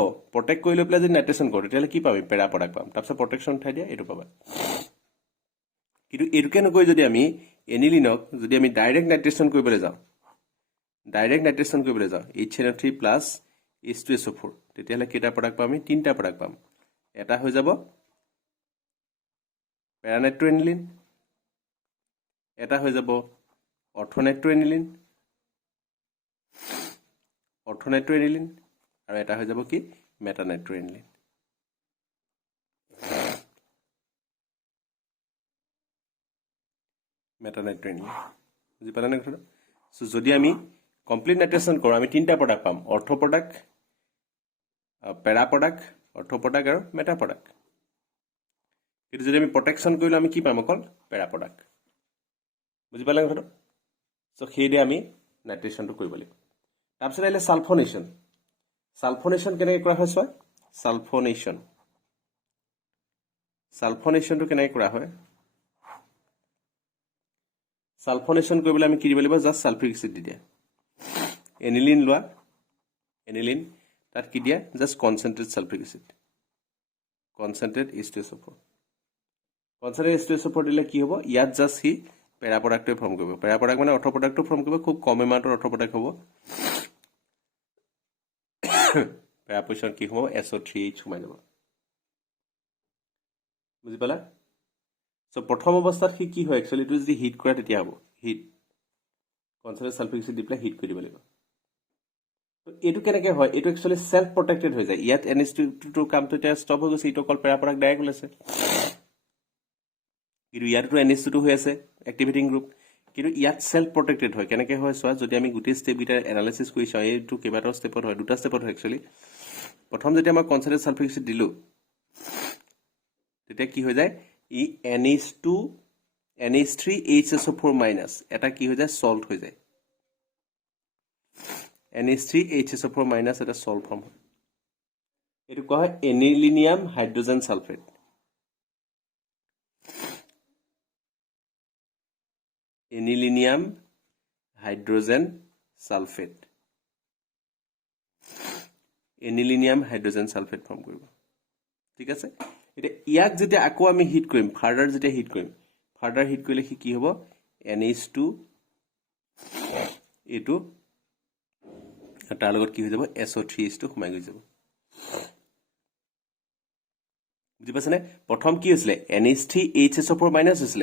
লৈ পেলাই যদি নাইট্ৰেশন কৰো তেতিয়ালে কি পাবি পেৰা প্ৰডাক্ট পাম তাৰপিছত প্ৰটেকশন উঠাই দিয়া এটো পাবা কিন্তু এটোকে নকৈ যদি আমি এনিলিনক যদি আমি ডাইৰেক্ট নাইট্ৰেশন কৰিবলৈ যাওঁ HNO3 প্লাছ H2SO4 তেতিয়ালে কেটা প্ৰডাক্ট পাম আমি তিনটা প্ৰডাক্ট পাম এটা হৈ যাব পেৰানাইট্ৰোএনিলিন এটা হৈ যাব অৰ্থনাইট্ৰোএনিলিন আৰু এটা হৈ যাব কি মেটানাইট্ৰোএনিলিন বুজি পালা নে কথাটো সো যদি আমি কমপ্লিট নাইট্ৰেশন কৰো আমি তিনটা প্ৰডাক্ট পাম অৰ্থ প্ৰডাক্ট পেৰা প্ৰডাক্ট অৰ্থ প্ৰডাক্ট আৰু মেটা প্ৰডাক্ট কিন্তু যদি আমি প্ৰটেকশন কৰিলে আমি কি পাম অকল পেৰা প্ৰডাক্ট বুজি পালা কথাটো সো সেইদে আমি নাইট্ৰেশনটো কৰিব লাগিব তাৰপিছত আহিলে সালফোনেশন কেনেকৈ কৰা হয় চোৱা সালফোনেশনটো কেনেকৈ কৰা হয় সালফোনেশন কৰিবলৈ আমি কি দিব লাগিব জাস্ট সালফিক এসিড দি দিয়া এনিলিন লোৱা এনিলিন তাত কি দিয়া just concentrate সালফিক acid concentrate H2SO4 দিলে কি হ'ব ইয়াত জাস্ট হি পেৰা প্ৰডাক্টটো ফৰ্ম কৰিব পেৰা প্ৰডাক্ট মানে অৰ্থ প্ৰডাক্টটো ফৰ্ম কৰিব খুব কম এমাউন্টৰ অৰ্থ প্ৰডাক্ট হ'ব পেৰা পজিশন কি হ'ব SO3H সোমাই যাব বুজি পালা সো প্ৰথম অৱস্থাত কি হয় একচুয়ালি টু যদি হিট কৰা তেতিয়া হ'ব হিট কনসেন্ট্ৰেট সালফিক এসিড দি প্লাই হিট কৰি দিব লাগিব তো এটো কেনেকৈ হয় এটো একচুয়ালি সেলফ প্ৰটেক্টেড হৈ যায় ইয়াত NH2 টো কামটো এতিয়া ষ্টপ হৈ গৈছে ইটো অকল পেৰা প্ৰডাক্ট ডাইৰেক্ট ওলাইছে কিন্তু ইয়াতটো NH2 হৈ আছে এক্টিভেটিং গ্ৰুপ কিন্তু ইয়াত সেলফ প্ৰটেক্টেড হয় কেনেকৈ হয় চোৱা যদি আমি গোটেই স্টেপ গিটা এনালাইসিস কৰি চাও এইটো কেইবাটাও স্টেপত হয় দুটা স্টেপত হয় একচুয়ালি প্ৰথম যেতিয়া আমাৰ কনসেন্ট্ৰেট সালফিক এসিড দিলো তেতিয়া কি হৈ যায় ই NH3HSO4- এটা কি হৈ যায় সল্ট হৈ যায় NH3HSO4- এটা সল্ট ফৰ্ম হয় এটো কোৱা হয় anilinium hydrogen sulphate anilinium hydrogen sulphate form কৰিব ঠিক আছে এটা ইয়াক যেতিয়া আকৌ আমি হিট কৰিম ফাৰ্দাৰ যেতিয়া হিট কৰিলে কি হ'ব NH2 এটো তাৰ লগত কি হৈ যাব SO3H টো সোমাই গৈ যাব বুজি পাছনে প্ৰথম কি হৈছিল NH3HSO4- হৈছিল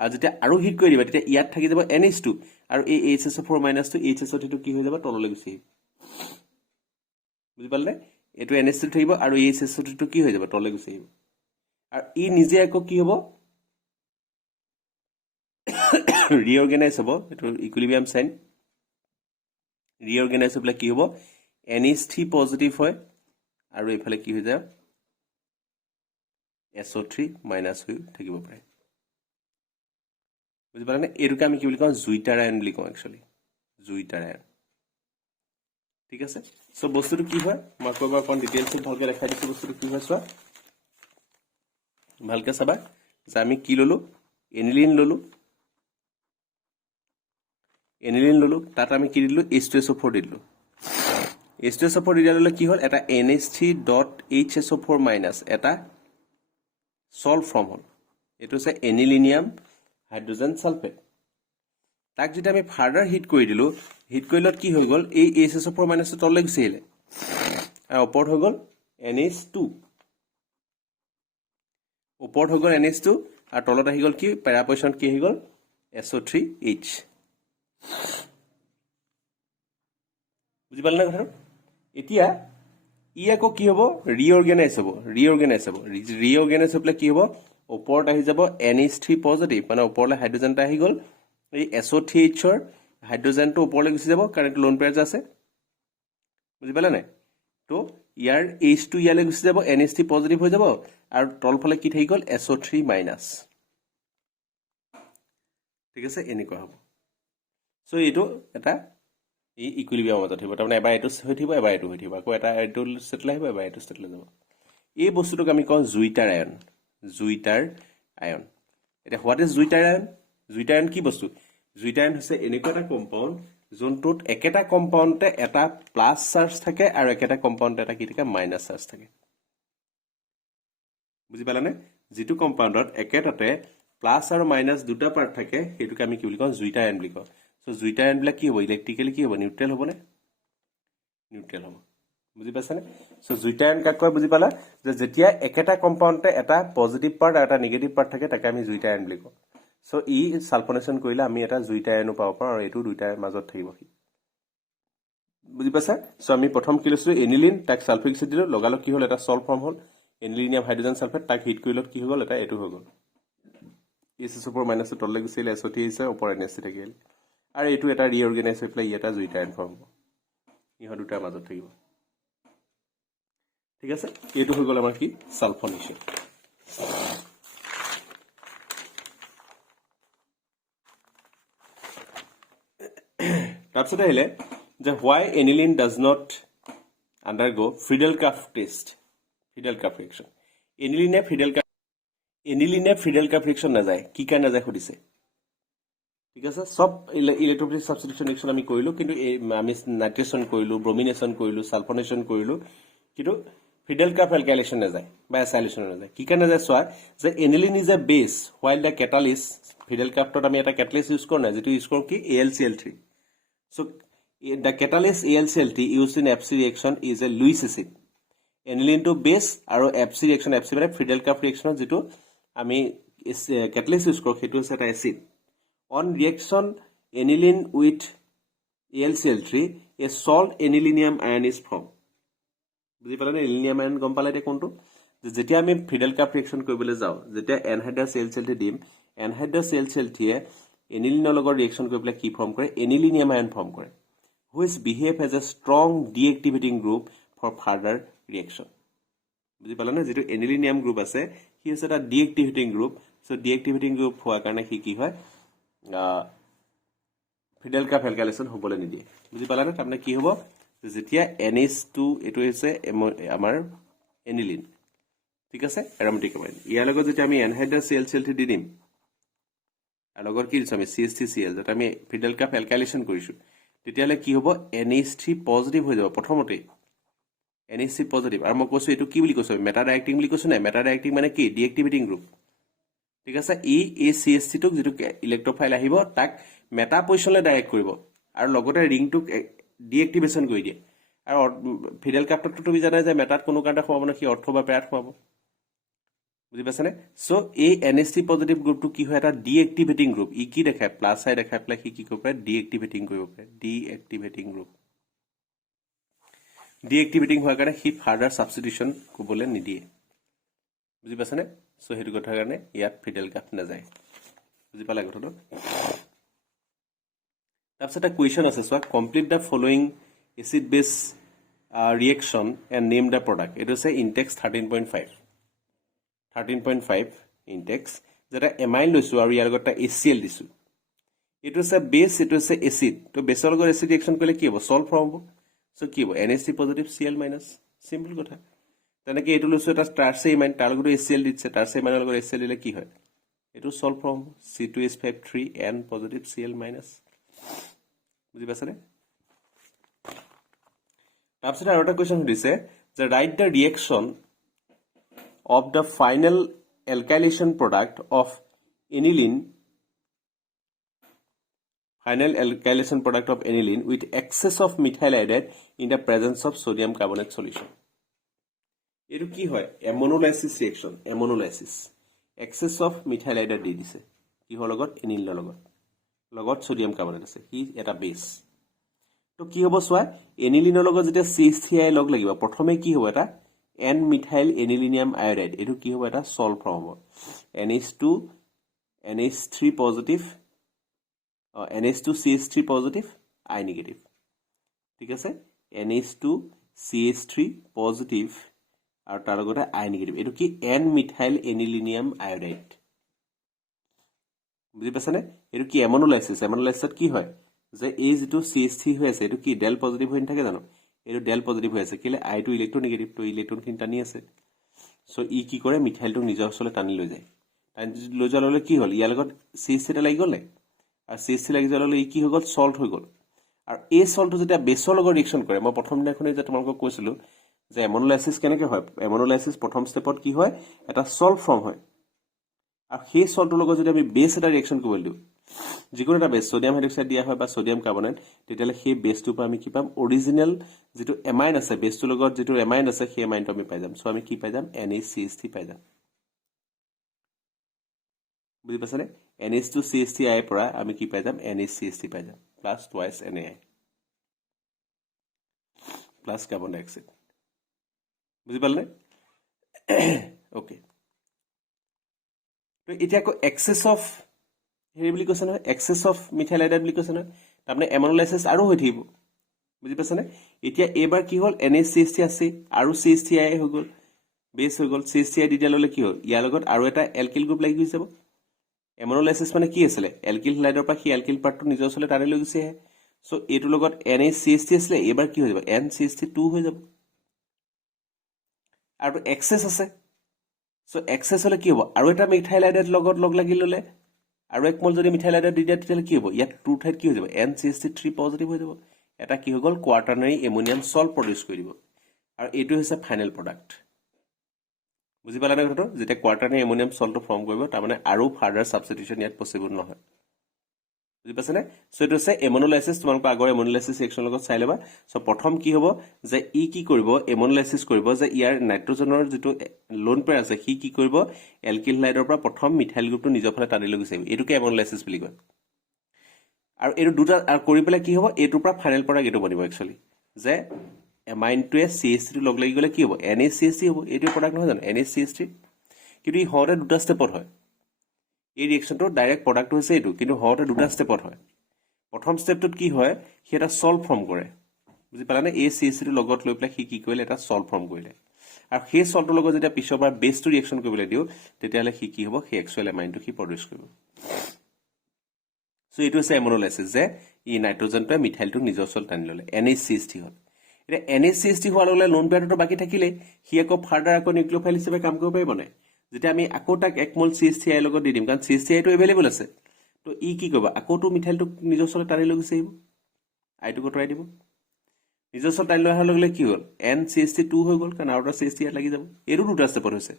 আৰু যেতিয়া আৰু হিট কৰি দিবা তেতিয়া ইয়াত থাকি যাব NH2 আৰু এই HSO4- টো HSO3 টো কি হৈ যাব তললৈ গুচি বুজি পালে এটো NH2 থাকিব আৰু HSO3 টো কি হৈ যাব তললৈ গুচি আহিব আৰু ই নিজে আকৌ কি হ'ব ৰিঅৰ্গানাইজ হ'ব এটো ইকুইলিব্ৰিয়াম সাইন ৰিঅৰ্গানাইজ হ'লে কি হ'ব NH3 পজিটিভ হয় আৰু এফালে কি হৈ যায় SO3- হৈ থাকিব পাৰে বুজি পালানে এটোকে আমি কি বুলি কওঁ জুইটাৰ আয়ন বুলি কওঁ একচুয়ালি জুইটাৰ আয়ন ঠিক আছে সো বস্তুটো কি হয় মই কইবাৰ কোন ডিটেইলছ ভালকে দেখাই দিছো বস্তুটো কি হয় চোৱা ভালকে চাবা যে আমি কি ললো এনিলিন ললো তাত আমি কি দিলো H2SO4 দিলো H2SO4 দিলে কি হল এটা NH3.HSO4- এটা সল্ট ফৰ্ম হল এটো আছে এনিলিনিয়াম হাইড্ৰোজেন সালফেট তাক যেতিয়া আমি ফাৰ্দাৰ হিট কৰি দিলো হিট কৰিলত কি হৈ গল এই HSO4- টো তললৈ গুচি আহিলে আৰু ওপৰত হৈ গল NH2 আৰু তলত আহি গল কি পেৰা পজিশন কি হৈ গল SO3H বুজি পালে না কথা এতিয়া ই আকৌ কি হ'ব ৰিঅৰ্গানাইজ হ'ব ৰিঅৰ্গানাইজ হ'লে কি হ'ব ওপৰত আহি যাব NH3 পজিটিভ মানে ওপৰলৈ হাইড্ৰোজেনটা আহি গ'ল এই SO3H ৰ হাইড্ৰোজেনটো ওপৰলৈ গুচি যাব কাৰণ এইটো লোন পেয়াৰ আছে বুজি পালে নাই তো ইয়াৰ H2 ইয়ালৈ গুচি যাব NH3 পজিটিভ হৈ যাব আৰু তলফালে কি থাকি গ'ল SO3 মাইনাছ ঠিক আছে এনেকুৱা হ'ব সো এইটো এটা এই ইকুইলিব্ৰিয়ামৰ মাজত থাকিব তাৰমানে এবাৰ এইটো হৈ থাকিব এবাৰ এইটো হৈ থাকিব আকৌ এটা এইটো ষ্টেটলৈ আহিব এবাৰ এইটো ষ্টেটলৈ যাব এই বস্তুটোক আমি কওঁ জুইটাৰ আয়ন এতিয়া হোৱাট ইজ জুইটাৰ আয়ন কি বস্তু জুইটাৰ আয়ন হৈছে এনেকুৱা এটা কম্পাউণ্ড যোনটোত একেটা কম্পাউণ্ডতে এটা প্লাছ চাৰ্জ থাকে আৰু একেটা কম্পাউণ্ডতে এটা কি থাকে মাইনাছ চাৰ্জ থাকে বুজি পালানে যেটো কম্পাউণ্ডত একেটাতে প্লাছ আৰু মাইনাছ দুটা পাৰ্ট থাকে হেতুকে আমি কি বুলি কওঁ জুইটাৰ আয়ন বুলি কওঁ সো জুইটাৰ আয়ন বিলাক কি হ'ব ইলেক্ট্ৰিক্যালি কি হ'ব নিউট্ৰেল হ'বনে নিউট্ৰেল হ'ব বুজি পাছানে সো জুইটাৰ আয়ন কাক কয় বুজি পালা যে যেতিয়া একেটা কম্পাউণ্ডতে এটা পজিটিভ পাৰ্ট আৰু এটা নেগেটিভ পাৰ্ট থাকে তাকে আমি জুইটাৰ আয়ন বুলি কওঁ সো ই সালফনেশন কৰিলে আমি এটা জুইটাৰ আয়নো পাব পাৰোঁ আৰু এটো দুইটাৰ মাজত থাকিব বুজি পাছা সো আমি প্ৰথম কি লৈছো এনিলিন তাক সালফিক এসিড দিলো লগালগ কি হ'ল এটা সল্ট ফৰ্ম হ'ল এনিলিনিয়াম হাইড্ৰোজেন সালফেট তাক হিট কৰিলত কি হৈ গ'ল এটা এটো হৈ গ'ল এসএস ওপৰ মাইনাস তললৈ গুছিল SO3 আছে ওপৰ NH3 থাকিল আৰু এটো এটা ৰিঅৰ্গানাইজ হৈ প্লাই এটা জুইটাৰ আয়ন ফৰ্ম হ'ব ইহ দুটাৰ মাজত থাকিব ঠিক আছে এটো হৈ গ'ল আমাৰ কি সালফনেশন তাৰপিছত আহিলে যে why aniline does not undergo Friedel-Crafts test Friedel-Crafts reaction aniline Friedel-Crafts reaction না যায় কি কাৰণে যায় খুদিছে ঠিক আছে সব ইলেক্ট্ৰোফিলিক সাবস্টিটিউশন ৰিঅ্যাকশন আমি কৰিলো কিন্তু আমি নাইট্ৰেশন কৰিলো ব্ৰোমিনেশন কৰিলো সালফনেশন কৰিলো কিন্তু Friedel-Crafts alkylation না যায় বা অ্যাসাইলেশন না যায় কি কাৰণে যায় সোৱা যে aniline is a base while the catalyst Friedel-Crafts আমি এটা catalyst ইউজ কৰো না যেটো ইউজ কৰো কি AlCl3 so the catalyst AlCl3 used in FC reaction is a Lewis acid aniline to base আৰু FC reaction FC মানে Friedel-Crafts reaction যেটো আমি catalyst ইউজ কৰো হেতু আছে এটা acid on reaction aniline with AlCl3 a salt anilinium ion is formed বুজি পালা নে এনিলিনিয়াম আয়ন গম পালে তে কোনটো যেতিয়া আমি Friedel-Crafts reaction কৰিবলৈ যাও যেতিয়া anhydrous AlCl3 দিম anhydrous AlCl3 এ এনিলিনৰ লগত ৰিঅ্যাকশন কৰি পেলাই কি ফৰ্ম কৰে এনিলিনিয়াম আয়ন ফৰ্ম কৰে which behave as a strong deactivating group for further reaction বুজি পালা না যেটো এনিলিনিয়াম গ্ৰুপ আছে হি আছে এটা ডিএক্টিভেটিং গ্ৰুপ সো ডিএক্টিভেটিং গ্ৰুপ হোৱাৰ কাৰণে হি কি হয় Friedel-Crafts alkylation হ'বলৈ নিদিয়ে বুজি পালা না তাৰমানে কি হ'ব যেতিয়া NH2 এটো হৈছে আমাৰ এনিলিন ঠিক আছে অ্যাৰোমেটিক এমাইন ইয়াৰ লগত যেতিয়া আমি anhydrous AlCl3 দি দিম আৰু লগৰ কি দিছো আমি CH3Cl যেটা আমি Friedel-Crafts alkylation কৰিছো তেতিয়ালে কি হ'ব NH3 পজিটিভ হৈ যাব প্ৰথমতে NH3 পজিটিভ আৰু মই কৈছো এটো কি বুলি কৈছো মেটা ডাইৰেক্টিং বুলি কৈছো না মেটা ডাইৰেক্টিং মানে কি ডিএক্টিভেটিং গ্ৰুপ ঠিক আছে এই CH3 টোক যেটো ইলেক্ট্ৰোফাইল আহিব তাক মেটা পজিশনলৈ ডাইৰেক্ট কৰিব আৰু লগতে ৰিংটোক ডিএক্টিভেশন কৰি দিয়ে আৰু Friedel-Crafts তুমি জানা যে মেটাত কোনো কাৰণে খোৱাব না কি অৰ্থ বা পেয়াৰত খোৱাব বুজি পাছানে সো এই NH3 পজিটিভ গ্ৰুপটো কি হয় এটা ডিএক্টিভেটিং গ্ৰুপ ই কি দেখায় প্লাস সাইড দেখায় প্লাই কি কৰিব পাৰে ডিএক্টিভেটিং কৰিব পাৰে ডিএক্টিভেটিং গ্ৰুপ ডিএক্টিভেটিং হোৱাৰ কাৰণে হি ফাৰ্দাৰ সাবস্টিটিউশন কোবলে নিদিয়ে বুজি পাছানে সো হেতু কথাৰ কাৰণে ইয়াত Friedel-Crafts না যায় বুজি পালা কথাটো তাৰপিছত এটা কোৱেশ্চন আছে so complete the following acid base reaction and name the product it is a index 13.5 index যেটা এমাইন লৈছো আৰু ইয়াৰ লগতে HCl দিছো এটো আছে বেস এটো আছে এসিড তো বেসৰ লগত এসিড ৰিঅ্যাকশন কৰিলে কি হ'ব সল্ট ফৰ্ম হ'ব সো কি হ'ব NH3 positive Cl minus simple কথা তেনেকে এটো লৈছো এটা টাৰ্ছে ইমাইন তাৰ লগত HCl দিছে টাৰ্ছে ইমাইনৰ লগত HCl দিলে কি হয় এটো salt form C2H5 3N positive Cl minus বুজি পাছানে তাৰপিছত আৰু এটা কোৱেশ্চন দিছে যে right the reaction of the final alkylation product of aniline with excess of methyl iodide in the presence of sodium carbonate solution এটো কি হয় ammonolysis reaction ammonolysis excess of methyl iodide দি দিছে কি হল লগত এনিলিনৰ লগত সোডিয়াম কাৰ্বনেট আছে কি এটা বেস তো কি হ'ব সোৱা এনিলিনৰ লগত যেতিয়া CH3 লগ লাগিব প্ৰথমে কি হ'ব এটা এন মিথাইল এনিলিনিয়াম আয়োডাইড এইটো কি হ'ব এটা সল্ট ফৰ্ম হ'ব NH2 NH3 positive NH2 CH3 positive I negative ঠিক আছে NH2 CH3 পজিটিভ আৰু তাৰ লগতে I নেগেটিভ এইটো কি এন মিথাইল এনিলিনিয়াম আয়োডাইড বুজি পাইছানে এইটো কি এমনোলাইসিছত কি হয় যে এই যেটো CH3 হৈ আছে এইটো কি ডেল পজিটিভ হৈ থাকে জানো এইটো ডেল পজিটিভ হৈ আছে কেলে I টো ইলেক্ট্ৰোনেগেটিভ তো ইলেক্ট্ৰনখিনি টানি আছে সো ই কি কৰে মিথাইলটো নিজৰ ওচৰলৈ টানি লৈ যায় টানি লৈ যোৱাৰ লগে কি হ'ল ইয়াৰ লগত CH3 টা লাগি গ'ল আৰু CH3 লাগি যোৱাৰ লগে ই কি হৈ গ'ল সল্ট হৈ গ'ল আৰু এই সল্টটো যেতিয়া বেছৰ লগত ৰিএকচন কৰে মই প্ৰথম দিনাখনে যে তোমালোকক কৈছিলো যে এমনোলাইসিস কেনেকৈ হয় এমনোলাইসিস প্ৰথম স্টেপত কি হয় এটা সল্ট ফৰ্ম হয় আৰু সেই সল্টৰ লগত যদি আমি বেছ এটা ৰিএকচন কৰিব দিওঁ যিকোনো এটা বেছ সোডিয়াম হাইড্ৰক্সাইড দিয়া হয় বা সোডিয়াম কাৰ্বনেট তেতিয়ালে সেই বেছটোৰ পৰা আমি কি পাম অৰিজিনাল যেটো এমাইন আছে বেছটোৰ লগত যেটো এমাইন আছে সেই এমাইনটো আমি পাই যাম সো আমি কি পাই যাম NaCH3 পাই যাম বুজি পাছানে NH2 CH3 আই পৰা আমি কি পাই যাম NaCH3 পাই যাম plus twice NaI plus carbon dioxide বুজি পালে ওকে তো এতিয়া কো এক্সেস অফ হেৰি বুলি কৈছে নহয় এক্সেস অফ মিথাইল আয়োডাইড বুলি কৈছে নহয় তাৰমানে এমনোলাইসিস আৰু হৈ থাকিব বুজি পাছানে এতিয়া এবাৰ কি হ'ল NaCH3 আছে আৰু CH3 হৈ গ'ল বেছ হৈ গ'ল CH3 দি দিয়া ললে কি হ'ল ইয়াৰ লগত আৰু এটা এলকিল গ্ৰুপ লাগি গৈছে এমনোলাইসিস মানে কি আছিল এলকিল হাইড্ৰৰ পৰা কি এলকিল পাৰ্টটো নিজৰ ওচৰলৈ টানি লৈ গৈছে সো এইটো লগত NaCH3 আছিল এবাৰ কি হৈ যাব NCH3 2 হৈ যাব আৰু এক্সেস আছে সো এক্সেস হলে কি হ'ব আৰু এটা মিথাইল আয়োডাইড লগত লগ লাগি ললে আৰু এক মল যদি মিথাইল আয়োডাইড দি দিয়া তেতিয়ালে কি হ'ব ইয়াত টু ঠাইত কি হৈ যাব NCH3 পজিটিভ হৈ যাব এটা কি হৈ গ'ল কোৱাটাৰনাৰী এমোনিয়াম সল্ট প্ৰডিউস কৰি দিব আৰু এইটো হৈছে ফাইনেল প্ৰডাক্ট বুজি পালা না কথাটো যেতিয়া কোৱাটাৰনাৰী এমোনিয়াম সল্টটো ফৰ্ম কৰিব তাৰ মানে আৰু ফাৰ্দাৰ সাবস্টিটিউশন ইয়াত পসিবল নহয় বুজি পাছানে সো এটো হৈছে এমনোলাইসিস তোমালোক আগৰ এমনোলাইসিস ৰিএকচন লগত চাই লবা সো প্ৰথম কি হ'ব যে ই কি কৰিব এমনোলাইসিস কৰিব যে ইয়াৰ নাইট্ৰজেনৰ যেটো লোন পেয়াৰ আছে হি কি কৰিব এলকিল হাইড্ৰৰ পৰা প্ৰথম মিথাইল গ্ৰুপটো নিজৰ ফালে টানি লৈ গৈছে এটোকে এমনোলাইসিস বুলি কয় আৰু এটো দুটা আৰু কৰি পেলাই কি হ'ব এটোৰ পৰা ফাইনেল প্ৰডাক্ট এটো বনিব একচুয়ালি যে এমাইনটোৱে CH3 লগ লাগি গলে কি হ'ব NaCH3 হ'ব এটো প্ৰডাক্ট নহয় জানো NaCH3 কিন্তু ই হওঁতে দুটা স্টেপত হয় এই ৰিএকচনটো ডাইৰেক্ট প্ৰডাক্ট হৈছে এটো কিন্তু হওঁতে দুটা স্টেপত হয় প্ৰথম স্টেপটোত কি হয় সি এটা সল্ট ফৰ্ম কৰে বুজি পালানে এই CH3 লগত লৈ পেলাই কি কৰিলে এটা সল্ট ফৰ্ম কৰিলে আৰু সেই সল্টৰ লগত যেতিয়া পিছৰবাৰ বেছটো ৰিএকচন কৰিবলৈ দিও তেতিয়ালে কি হ'ব সেই এক্সুৱেল এমাইনটো কি প্ৰডিউস কৰিব সো এইটো হৈছে এমনোলাইসিস যে ই নাইট্ৰজেনটোৱে মিথাইলটো নিজৰ ওচৰত টানি ললে NaCH3 হ'ল এটা NaCH3 হোৱাৰ লগে লোন পেয়াৰটো বাকি থাকিলে হি আকৌ ফাৰ্দাৰ আকৌ নিউক্লিওফাইল হিচাপে কাম কৰিব পাৰিব নাই যেতিয়া আমি আকৌ তাক এক মোল CH3 লগত দি দিম কাৰণ CH3 টো এভেইলেবল আছে তো ই কি কৰিব আকৌ তো মিথাইলটো নিজৰ ওচৰত টানি লৈ গৈছে আইটো কটৰাই দিব নিজৰ ওচৰত টানি লৈ অহাৰ লগে কি হ'ল NCH3 2 হৈ গ'ল কাৰণ আৰু এটা CH3 লাগি যাব এটো দুটা স্টেপত হৈছে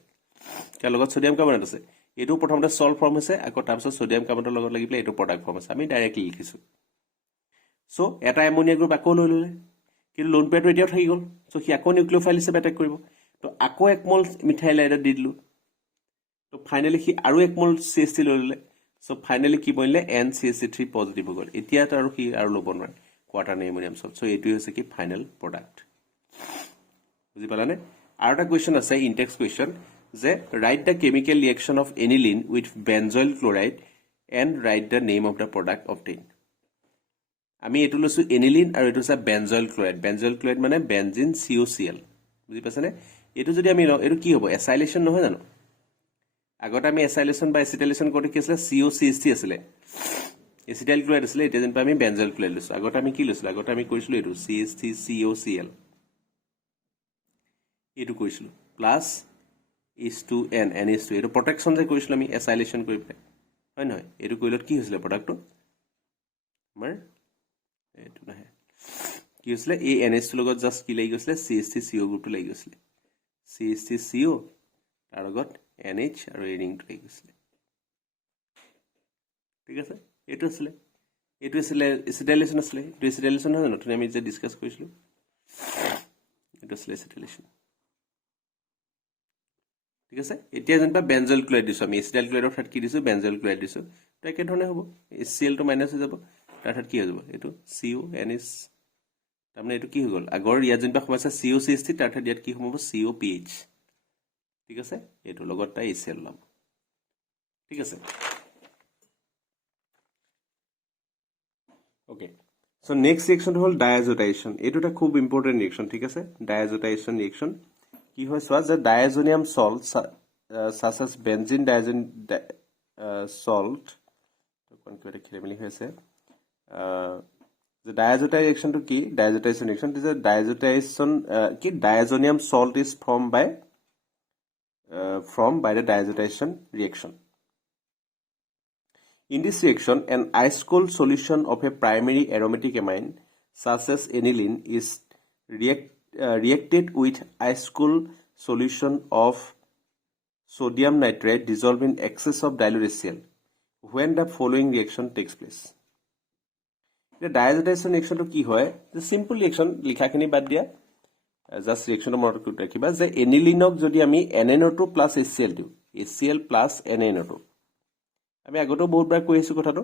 তাৰ লগত সোডিয়াম কাৰ্বনেট আছে এটো প্ৰথমতে সল্ট ফৰ্ম হৈছে আকৌ তাৰপিছত সোডিয়াম কাৰ্বনেটৰ লগত লাগি পেলাই এটো প্ৰডাক্ট ফৰ্ম আছে আমি ডাইৰেক্টলি লিখিছো সো এটা এমোনিয়া গ্ৰুপ আকৌ লৈ ললে কিন্তু লোন পেয়াৰটো এতিয়াও থাকি গ'ল সো হি আকৌ নিউক্লিওফাইল হিচাপে এটাক কৰিব তো আকৌ এক মোল মিথাইল আয়োডাইড দি দিলো তো ফাইনালি হি আৰু এক মোল CH3 লৈ ললে সো ফাইনালি কি বনিলে NCH3 পজিটিভ হৈ গ'ল এতিয়া তো আৰু কি আৰু ল'ব নোৱাৰে কোৱাটাৰনাৰী এমোনিয়াম সল্ট সো এইটো হৈছে কি ফাইনাল প্ৰডাক্ট বুজি পালানে আৰু এটা কোৱেশ্চন আছে ইনটেক্স কোৱেশ্চন যে write the chemical reaction of aniline with benzoyl chloride and write the name of the product obtain আমি এটো লৈছো এনিলিন আৰু এটো আছে বেনজয়েল ক্লোরাইড মানে বেনজিন COCl বুজি পাছানে এটো যদি আমি এটো কি হ'ব এসাইলেশন নহয় জানো আগতে আমি এসাইলেশন বা এসিটাইলেশন করতে কি আছিল COCH3 আছিল এসিটাইল ক্লোরাইড আছিল এটা যেন আমি বেনজয়েল ক্লোরাইড লৈছো আগতে আমি কি লৈছো আগতে আমি কৰিছিলো এটো CH3COCl এটো কৰিছিলো প্লাস H2N NH2 এটো প্ৰটেকশন যে কৰিছিলো আমি এসাইলেশন কৰি পেলাই হয় নহয় এটো কৰিলত কি হৈছিল প্ৰডাক্টটো আমাৰ এটো নহয় কি হৈছিল এই NH2 লগত জাস্ট কি লাগি গৈছিল CH3CO গ্ৰুপটো লাগি গৈছিল CH3CO তাৰ লগত NH আৰু এই ৰিংটো লাগি গৈছিল ঠিক আছে এটো আছিল এসিটাইলেশন আছিল এটো এসিটাইলেশন নহয় জানো আমি যে ডিসকাস কৰিছিলো এটো আছিল এসিটাইলেশন ঠিক আছে এতিয়া যেনটা বেনজয়েল ক্লোৰাইড দিছো আমি এসিটাইল ক্লোৰাইডৰ ঠাইত কি দিছো বেনজয়েল ক্লোৰাইড দিছো তো একে ধৰণে হ'ব HCl টো মাইনাস হৈ যাব তাৰ ঠাইত কি হৈ যাব এটো CO NH তাৰমানে এইটো কি হৈ গ'ল আগৰ ইয়াত যেনিবা সোমাইছে COCH3 তাৰ ঠাইত ইয়াত কি সোমাব COPH ঠিক আছে এইটো লগত তাই HCl ল'ম ঠিক আছে ওকে সো নেক্সট ৰিয়েকশনটো হ'ল ডায়াজোটাইজেশ্যন এইটো এটা খুব ইম্পৰ্টেণ্ট ৰিয়েকশন ঠিক আছে ডায়াজোটাইজেশ্যন ৰিয়েকশন কি হয় চোৱা যে diazonium salt such as benzene salt কিবা এটা খেলিমেলি হৈ আছে the diazotization to key diazotization reaction is a diazotization diazonium salt is formed by the diazotization reaction. In this reaction, an ice cold solution of a primary aromatic amine such as aniline is reacted with ice cold solution of sodium nitrate dissolved in excess of dilute HCl when the following reaction takes place. ডায়াজোটাইজেশ্যন ৰিয়েকশ্যনটো কি হয় যে simple reaction লিখাখিনি বাদ দিয়া just ৰিয়েকশ্যনটো মনত ৰাখিবা যে এনিলিনক যদি আমি NNO2 প্লাছ HCl দিওঁ HCl প্লাছ NNO2 আমি আগতেও বহুতবাৰ কৈ আহিছোঁ কথাটো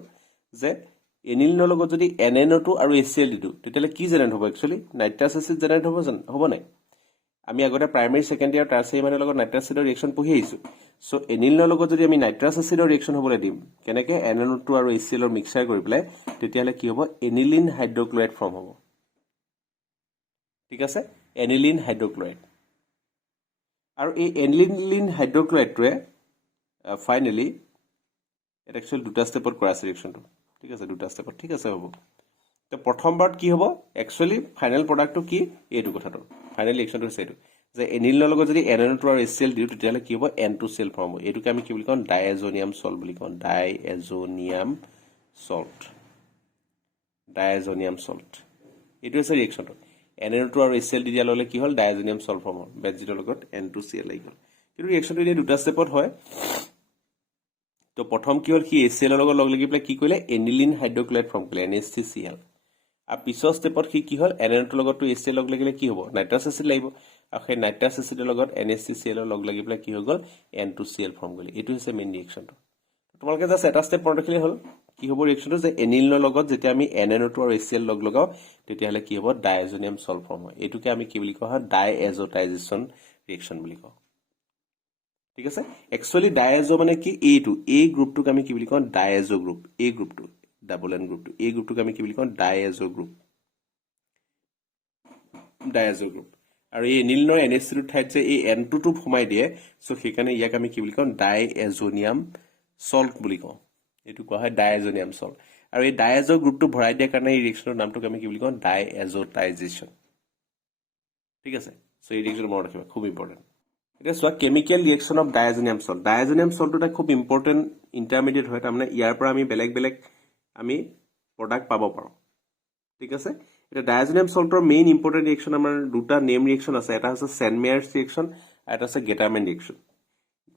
যে এনিলিনৰ লগত যদি NNO2 আৰু HCl দি দিওঁ তেতিয়াহ'লে কি জেনেৰেট হ'ব একচুৱেলি নাইট্ৰাছ এচিড জেনেৰেট হ'ব নাই আমি আগতে প্ৰাইমেৰী সেকেন্ডাৰী আৰু টাৰ্চিয়াৰী মানে লগত নাইট্ৰাছ এচিডৰ ৰিয়েকশ্যন পঢ়ি আহিছোঁ সো এনিলিনৰ লগত যদি আমি নাইট্ৰাছ এচিডৰ ৰিয়েকশ্যন হ'বলৈ দিম কেনেকৈ NNO2 আৰু HCl ৰ মিক্সাৰ কৰি পেলাই তেতিয়াহ'লে কি হ'ব এনিলিন হাইড্ৰক্লোৰাইড ফৰ্ম হ'ব ঠিক আছে এনিলিন হাইড্ৰক্লোৰাইড আৰু এই এনিলিন হাইড্ৰক্লোৰাইডটোৱে ফাইনেলি এটা একচুৱেলি দুটা ষ্টেপত কৰা আছে ৰিয়েকশ্যনটো ঠিক আছে দুটা ষ্টেপত ঠিক আছে হ'ব তো প্ৰথমবাৰত কি হ'ব একচুৱেলি ফাইনেল প্ৰডাক্টটো কি এইটো কথাটো ফাইনেল ৰিয়েকশ্যনটো হৈছে এইটো যে এনিলিনৰ লগত যদি NNO2 আৰু HCl দিওঁ তেতিয়াহ'লে কি হ'ব N2Cl ফৰ্ম হ'ব এইটোকে আমি কি বুলি কওঁ ডায়াজোনিয়াম সল্ট বুলি কওঁ ডায়াজোনিয়াম সল্ট ডায়াজোনিয়াম সল্ট এইটো হৈছে ৰিয়েকশ্যনটো NNO2 আৰু HCl দি দিয়াৰ লগে কি হ'ল ডায়াজোনিয়াম সল্ট ফৰ্ম হ'ল বেঞ্জিনৰ লগত N2Cl লাগি গ'ল কিন্তু ৰিয়েকশ্যনটো এতিয়া দুটা ষ্টেপত হয় তো প্ৰথম কি হ'ল সি HCl ৰ লগত লগ লাগি পেলাই কি কৰিলে এনিলিন হাইড্ৰক্লোৰাইড ফৰ্ম কৰিলে NaCl আৰু পিছৰ ষ্টেপত কি হ'ল NNO2 লগতো HCl লগ লাগিলে কি হ'ব নাইট্ৰাছ এচিড লাগিব আৰু সেই নাইট্ৰাছ এচিডৰ লগত NaCl লগ লাগি পেলাই কি হৈ গ'ল N2Cl ফৰ্ম কৰিলে এইটো হৈছে মেইন ৰিয়েকশ্যনটো তোমালোকে জাষ্ট এটা ষ্টেপ মনত ৰাখিলে হ'ল কি হ'ব ৰিয়েকশ্যনটো যে এনিলিনৰ লগত যেতিয়া আমি NNO2 আৰু HCl লগ লগাও তেতিয়াহ'লে কি হ'ব ডায়াজোনিয়াম সল্ট ফৰ্ম হয় এইটোকে আমি কি বুলি কোৱা হয় ডায়াজোটাইজেশ্যন ৰিয়েকশ্যন বুলি কওঁ ঠিক আছে একচুৱেলি ডায়াজো মানে কি এইটো এই গ্ৰুপটোক আমি কি বুলি কওঁ ডায়াজো গ্ৰুপ এই গ্ৰুপটো ডাবল এন গ্ৰুপটো এই গ্ৰুপটোক আমি কি বুলি কওঁ ডায়াজো গ্ৰুপ আৰু এই এনিলিনৰ NH3 ঠাইত যে এই N2টো সোমাই দিয়ে সো সেইকাৰণে ইয়াক আমি কি বুলি কওঁ ডায়াজোনিয়াম সল্ট বুলি কওঁ এইটো কোৱা হয় ডায়াজোনিয়াম সল্ট আৰু এই ডায়াজো গ্ৰুপটো ভৰাই দিয়াৰ কাৰণে এই ৰিয়েকশ্যনৰ নামটোক আমি কি বুলি কওঁ ডায়াজোটাইজেশ্যন ঠিক আছে সো এই ৰিয়েকশ্যন মনত ৰাখিবা খুব ইম্পৰ্টেণ্ট এতিয়া চোৱা কেমিকেল ৰিয়েকশ্যন অফ ডায়াজোনিয়াম সল্টটো এটা খুব ইম্পৰ্টেণ্ট ইণ্টাৰমিডিয়েট হয় তাৰমানে ইয়াৰ পৰা আমি বেলেগ বেলেগ আমি প্ৰডাক্ট পাব পাৰোঁ ঠিক আছে এটা ডায়াজোনিয়াম সল্টৰ মেইন ইম্পৰ্টেণ্ট ৰিয়েকশ্যন আমাৰ দুটা নেম ৰিয়েকশ্যন আছে এটা হৈছে চেনমেয়াৰ্ছ ৰিয়েকশ্যন আৰু এটা আছে গেটাৰমেন ৰিয়েকশ্যন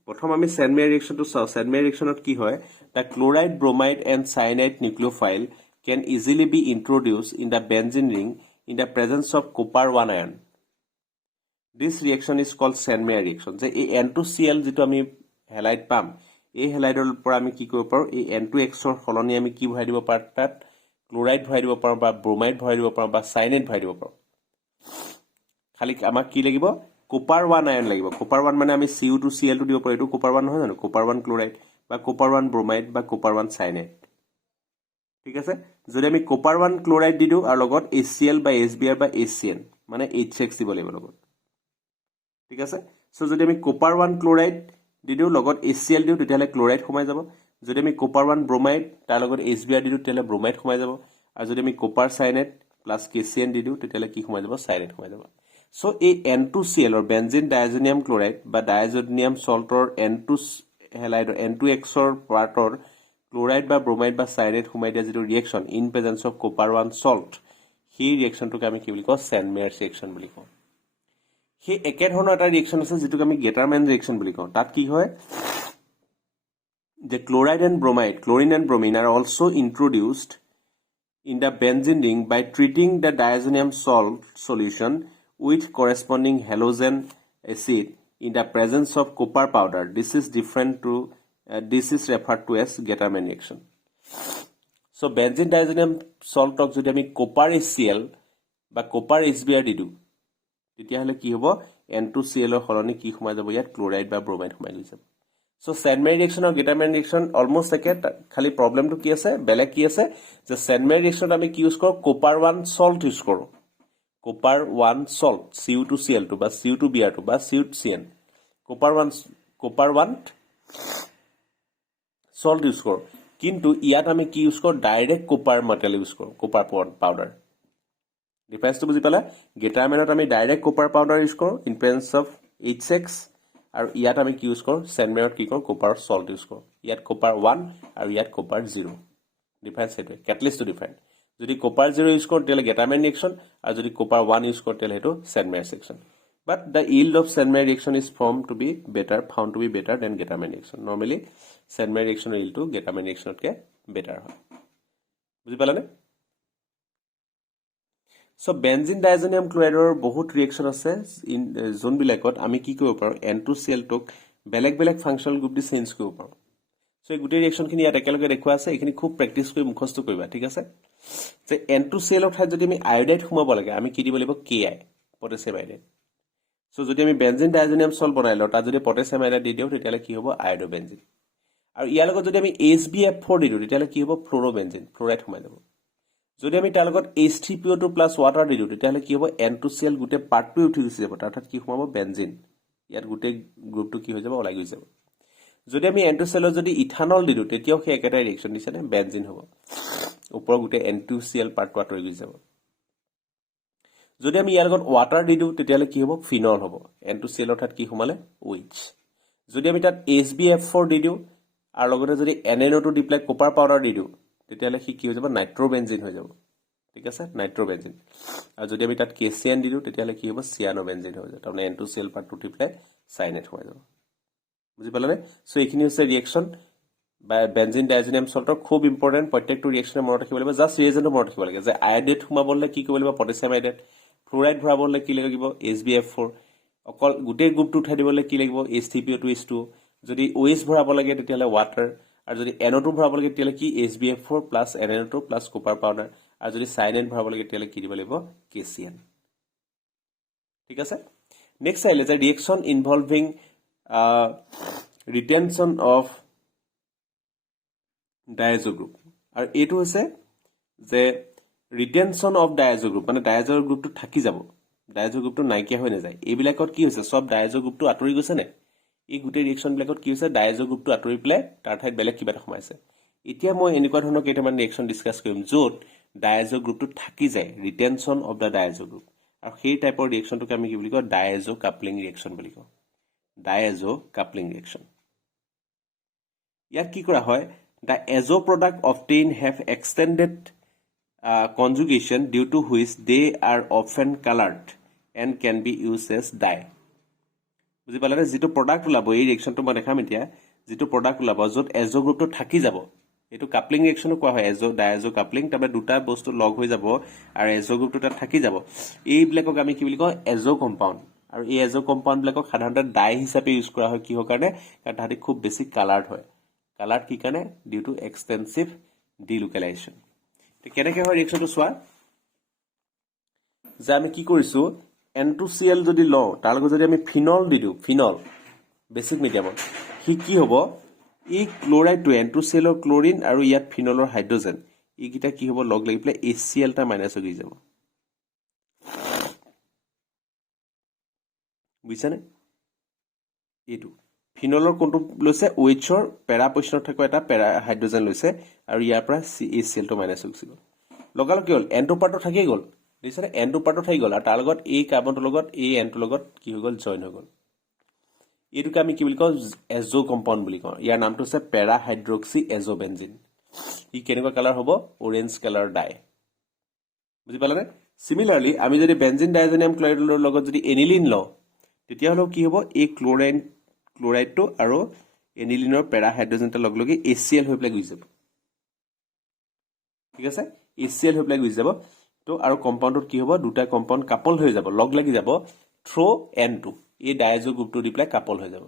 প্ৰথম আমি চেনমেয়াৰ ৰিয়েকশ্যনটো চাওঁ চেনমেয়াৰ ৰিয়েকশ্যনত কি হয় the chloride bromide and cyanide nucleophile can easily be introduce in the benzene ring in the presence of copper 1 ion this reaction is called Sandmeyer reaction যে এই N2Cl যিটো আমি হেলাইড পাম এই হেলাইডৰ পৰা আমি কি কৰিব পাৰোঁ এই N2X ৰ সলনি আমি কি ভৰাই দিব পাৰোঁ তাত ক্লোৰাইড ভৰাই দিব পাৰোঁ বা ব্ৰোমাইড ভৰাই দিব পাৰোঁ বা চাইনাইড ভৰাই দিব পাৰোঁ খালি আমাক কি লাগিব কপাৰ 1 আয়ন লাগিব কপাৰ 1 মানে আমি Cu2Cl দিব পাৰোঁ এইটো কপাৰ 1 নহয় জানো কপাৰ 1 ক্লোৰাইড বা কপাৰ 1 ব্ৰোমাইড বা কপাৰ 1 চাইনাইড ঠিক আছে যদি আমি কপাৰ 1 ক্লোৰাইড দি দিওঁ আৰু লগত HCl বা HBr বা HCN মানে HX দিব লাগিব লগত ঠিক আছে সো যদি আমি কপাৰ 1 ক্লোৰাইড দি দিওঁ লগত HCl দিওঁ তেতিয়াহ'লে ক্লোৰাইড সোমাই যাব যদি আমি কপাৰ 1 ব্ৰোমাইড তাৰ লগত HBr দি দিওঁ তেতিয়াহ'লে ব্ৰোমাইড সোমাই যাব আৰু যদি আমি কপাৰ চাইনাইড প্লাছ KCN দি দিওঁ তেতিয়াহ'লে কি সোমাই যাব চাইনাইড সোমাই যাব সো এই N2Cl ৰ বেনজিন ডায়াজোনিয়াম ক্লোৰাইড বা ডায়াজোনিয়াম সল্টৰ N2 হেলাইডৰ N2X ৰ পাৰ্টৰ ক্লোৰাইড বা ব্ৰোমাইড বা চাইনাইড সোমাই দিয়া যিটো reaction in presence of copper 1 salt সেই ৰিয়েকশ্যনটোক আমি কি বুলি কওঁ চেনমেয়াৰ্ছ ৰিয়েকশ্যন বুলি কওঁ সেই একেধৰণৰ এটা ৰিয়েকশ্যন আছে যিটোক আমি গেটাৰমেন ৰিয়েকশ্যন বুলি কওঁ তাত কি হয় যে chloride and bromide chlorine and bromine are also introduced in the benzene ring by treating the diazonium salt solution with corresponding halogen acid in the presence of copper powder. This is referred to as Gutterman reaction. So benzene diazonium salt যদি আমি copper HCl বা copper HBr দি দিওঁ তেতিয়াহ'লে কি হ'ব N2Cl ৰ সলনি কি সোমাই যাব ইয়াত ক্লোৰাইড বা ব্ৰোমাইড সোমাই গৈ যাব সো সেন্ট মেৰি ৰিয়েকশন আৰু গেটাৰমেন ৰিয়েকশন অলমোস্ট একে খালি প্ৰবলেমটো কি আছে বেলেগ কি আছে যে সেন্ট মেৰি ৰিয়েকশনত আমি কি ইউজ কৰো কপাৰ 1 সল্ট ইউজ কৰো কপাৰ 1 সল্ট Cu2Cl2 বা Cu2Br2 বা CuCN কপাৰ 1 সল্ট ইউজ কৰো কিন্তু ইয়াত আমি কি ইউজ কৰো ডাইৰেক্ট কপাৰ মেটেল ইউজ কৰো কপাৰ পাউডাৰ ডিফাৰেন্সটো বুজি পালা গেটাৰমেনত আমি ডাইৰেক্ট কপাৰ পাউডাৰ ইউজ কৰো ইন প্ৰেজেন্স অফ H6 আৰু ইয়াত আমি কি ইউজ কৰো সেন্ট মেৰিত কি কৰো কপাৰ সল্ট ইউজ কৰো ইয়াত কপাৰ 1 আৰু ইয়াত কপাৰ 0 ডিফাৰেন্স সেইটো কেটালিষ্টটো ডিফাৰেন্ট যদি কপাৰ 0 ইউজ কৰো তেলে গেটাৰমেন ৰিয়েকশন আৰু যদি কপাৰ 1 ইউজ কৰো তেলে হেতু Sandmeyer reaction but the yield of Saint Mary reaction is found to be better than Getamer reaction. Normally, Saint Mary reaction yield to Getamer reaction ke better. বুজি পালানে? So benzene diazonium chloride or বহুত reaction আছে in zone বিলাকত আমি কি কৰিব পাৰো N2Cl টোক বেলেগ বেলেগ functional group দি চেঞ্জ কৰিব পাৰো so এই গুটেই ৰিয়েকশন খিনি ইয়াত একেলগে দেখুৱা আছে এইখিনি খুব প্ৰেক্টিস কৰি মুখস্থ কৰিবা ঠিক আছে যে N2Cl ৰ ঠাইত যদি আমি আয়োডাইড সোমাব লাগে আমি কি দিব লাগিব Ki পটাছিয়াম আয়োডাইড সো যদি আমি বেনজিন ডাইজোনিয়াম সল্ট বনাই লওঁ তাত যদি পটাছিয়াম আয়োডাইড দি দিওঁ তেতিয়ালে কি হ'ব আয়োডোবেনজিন আৰু ইয়াৰ লগত যদি আমি HbF4 দি দিওঁ তেতিয়ালে কি হ'ব ফ্লোৰোবেনজিন ফ্লোৰাইড সোমাই যাব যদি আমি তাৰ লগত H3PO2 ৱাটাৰ দি দিওঁ তেতিয়ালে কি হ'ব N2Cl গুটে পাৰ্টটো উঠি গুচি যাব তাৰঠাত কি সোমাব বেনজিন ইয়াত গুটে গ্ৰুপটো কি হৈ যাব ওলাই গৈ যাব যদি আমি N2Cl যদি ইথানল দি দিওঁ তেতিয়াও সেই একেটাই ৰিয়েকচন দিছে নে বেনজিন হ'ব ওপৰ গুটে N2Cl পাৰ্টটো আঁতৰি গৈ যাব যদি আমি ইয়াৰ লগত ওয়াটাৰ দি দিওঁ তেতিয়ালে কি হ'ব ফিনল হ'ব N2Cl ৰ ঠাত কি সোমালে OH যদি আমি তাত HbF4 দি দিওঁ আৰু লগতে যদি NNO2 দি প্লাই কপাৰ পাউডাৰ দি দিওঁ তেতিয়ালে কি হৈ যাব নাইট্ৰোবেনজিন হৈ যাব ঠিক আছে নাইট্ৰোবেনজিন আৰু যদি আমি তাত KCN দি দিওঁ তেতিয়ালে কি হ'ব চিয়ানোবেনজিন হৈ যাব তাৰমানে N2Cl পাৰ্টটো দি প্লাই সাইনেট হৈ যাব বুজি পালানে সো এইখিনি হৈছে ৰিয়েকচন বা বেনজিন ডাইজোনিয়াম সল্টৰ খুব ইম্পৰ্টেন্ট প্ৰত্যেকটো ৰিয়েকচনে মনত ৰাখিব লাগিব জাস্ট ৰিয়েজেন্টটো মনত ৰাখিব লাগে যে আয়োডাইড সোমাবলে কি কৰিব লাগিব পটাছিয়াম আয়োডাইড ফ্লোৰাইড ভৰাবলে কি লাগিব HbF4 অকল গুটেই গ্ৰুপটো উঠাই দিবলে কি লাগিব H3PO2 যদি OH ভৰাব লাগে তেতিয়ালে ওয়াটাৰ আৰু যদি NO2 ভৰাব লাগে তেতিয়ালে কি HbF4 NNO2 কপাৰ পাউডাৰ আৰু যদি সাইনেট ভৰাব লাগে তেতিয়ালে কি দিব লাগিব KCN ঠিক আছে নেক্সট আইলে যে ৰিয়েকচন ইনভলভিং ৰিটেনশন অফ ডায়াজো গ্ৰুপ আৰু এটো হৈছে যে ৰিটেনশন অফ ডায়াজো গ্ৰুপ মানে ডায়াজো গ্ৰুপটো থাকি যাব ডায়াজো গ্ৰুপটো নাইকিয়া হৈ নাযায় এইবিলাকত কি হৈছে সব ডায়াজো গ্ৰুপটো আঁতৰি গৈছে নে এই গুটেই ৰিয়েকচন বিলাকত কি হৈছে ডায়াজো গ্ৰুপটো আঁতৰি প্লে তাৰ ঠাইত বেলেগ কিবা এটা সোমাইছে এতিয়া মই এনেকুৱা ধৰণৰ কেইটামান ৰিয়েকচন ডিসকাস কৰিম য'ত ডায়াজো গ্ৰুপটো থাকি যায় ৰিটেনশন অফ দা ডায়াজো গ্ৰুপ আৰু সেই টাইপৰ ৰিয়েকচনটোক আমি কি বুলি কওঁ ডায়াজো কাপলিং ৰিয়েকচন বুলি কওঁ ডায়াজো কাপলিং ৰিয়েকচন ইয়াত কি কৰা হয় the azo product obtained have extended conjugation due to which they are often colored and can be used as dye বুজি পালানে যেটো প্ৰডাক্ট ওলাব এই ৰিয়েকচনটো মই দেখাম এতিয়া যেটো প্ৰডাক্ট ওলাব য'ত এজো গ্ৰুপটো থাকি যাব এটো কাপলিং ৰিয়েকচনো কোৱা হয় এজো ডায়াজো কাপলিং তবে দুটা বস্তু লগ হৈ যাব আৰু এজো গ্ৰুপটো তাত থাকি যাব এই ব্লেকক আমি কি বুলি কওঁ এজো কম্পাউণ্ড আৰু এই এজো কম্পাউণ্ড ব্লেকক সাধাৰণতে ডাই হিচাপে ইউজ কৰা হয় কিহৰ কাৰণে কাৰণ তাহাঁতি খুব বেছি কালাৰ্ড হয় কালাৰ কি কাৰণে ডিউ টু এক্সটেনসিভ ডিলোকেলাইজেশন তে কেনেকৈ হয় ৰিয়েকচনটো চোৱা যে আমি কি কৰিছো N2Cl যদি লওঁ তাৰ লগত যদি আমি ফিনল দি দিওঁ ফিনল বেসিক মিডিয়ামত কি হ'ব এই ক্লোৰাইডটো N2Cl ৰ ক্লোৰিন আৰু ইয়াত ফিনলৰ হাইড্ৰোজেন এইকিটা কি হ'ব লগ লাগি প্লে HCl টা মাইনাস হৈ যাব বুজিছানে এইটো ফিনলৰ কোনটো লৈছে OH ৰ পেৰা পজিশনত থকা এটা পেৰা হাইড্ৰোজেন লৈছে আৰু ইয়াৰ পৰা HCl টো মাইনাস হৈ গ'ল লগালগ কি হ'ল N2 পাৰ্টটো থাকি গ'ল দিছনে N2 পাৰ্টটো থাকি গ'ল আৰু তাৰ লগত এই কাৰ্বনটোৰ লগত এই N2 লগত কি হৈ গ'ল জয়েন হৈ গ'ল এইটোকে আমি কি বুলি কওঁ এজো কম্পাউণ্ড বুলি কওঁ ইয়াৰ নামটো হৈছে পেৰা হাইড্ৰক্সি এজোবেনজিন ই কেনেকুৱা কালাৰ হ'ব অৰেঞ্জ কালাৰ ডাই বুজি পালানে সিমিলাৰলি আমি যদি বেনজিন ডাইজোনিয়াম ক্লোৰাইডৰ লগত যদি এনিলিন লওঁ তেতিয়া হলো কি হ'ব এই ক্লোৰাইডটো আৰু এনিলিনৰ পেৰা হাইড্ৰোজেনটা লগ লাগি HCl হৈ প্লাই গুছি যাব ঠিক আছে HCl হৈ প্লাই গুছি যাব তো আৰু কম্পাউণ্ডত কি হ'ব দুটা কম্পাউণ্ড কাপল হৈ যাব লগ লাগি যাব থ্ৰো N2 এই ডায়াজো গ্ৰুপটো দি প্লাই কাপল হৈ যাব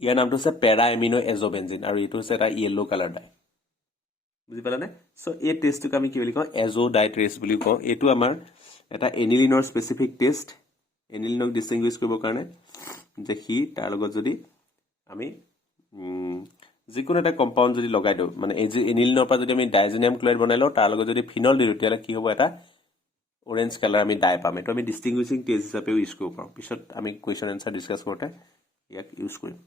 ইয়াৰ নামটো হৈছে পেৰা এমিনো এজোবেনজিন আৰু এইটো হৈছে এটা ইয়েলো কালাৰ ডাই বুজি পালানে সো এই টেষ্টটোক আমি কি বুলি কওঁ এজোডাই টেষ্ট বুলি কওঁ এইটো আমাৰ এটা এনিলিনৰ স্পেচিফিক টেষ্ট এনিলিনক ডিষ্টিংগুইছ কৰিবৰ কাৰণে যে সি তাৰ লগত যদি আমি যিকোনো এটা কম্পাউণ্ড যদি লগাই দিওঁ মানে এনিলিনৰ পৰা যদি আমি ডাইজেনিয়াম ক্লৰাইড বনাই লওঁ তাৰ লগত যদি ফিনল দিওঁ তেতিয়াহ'লে কি হ'ব এটা অৰেঞ্জ কালাৰ আমি ডাই পাম এইটো আমি ডিষ্টিংগুইছিং টেষ্ট হিচাপেও ইউজ কৰিব পাৰোঁ পিছত আমি কুৱেশ্যন এনচাৰ ডিছকাছ কৰোঁতে ইয়াক ইউজ কৰিম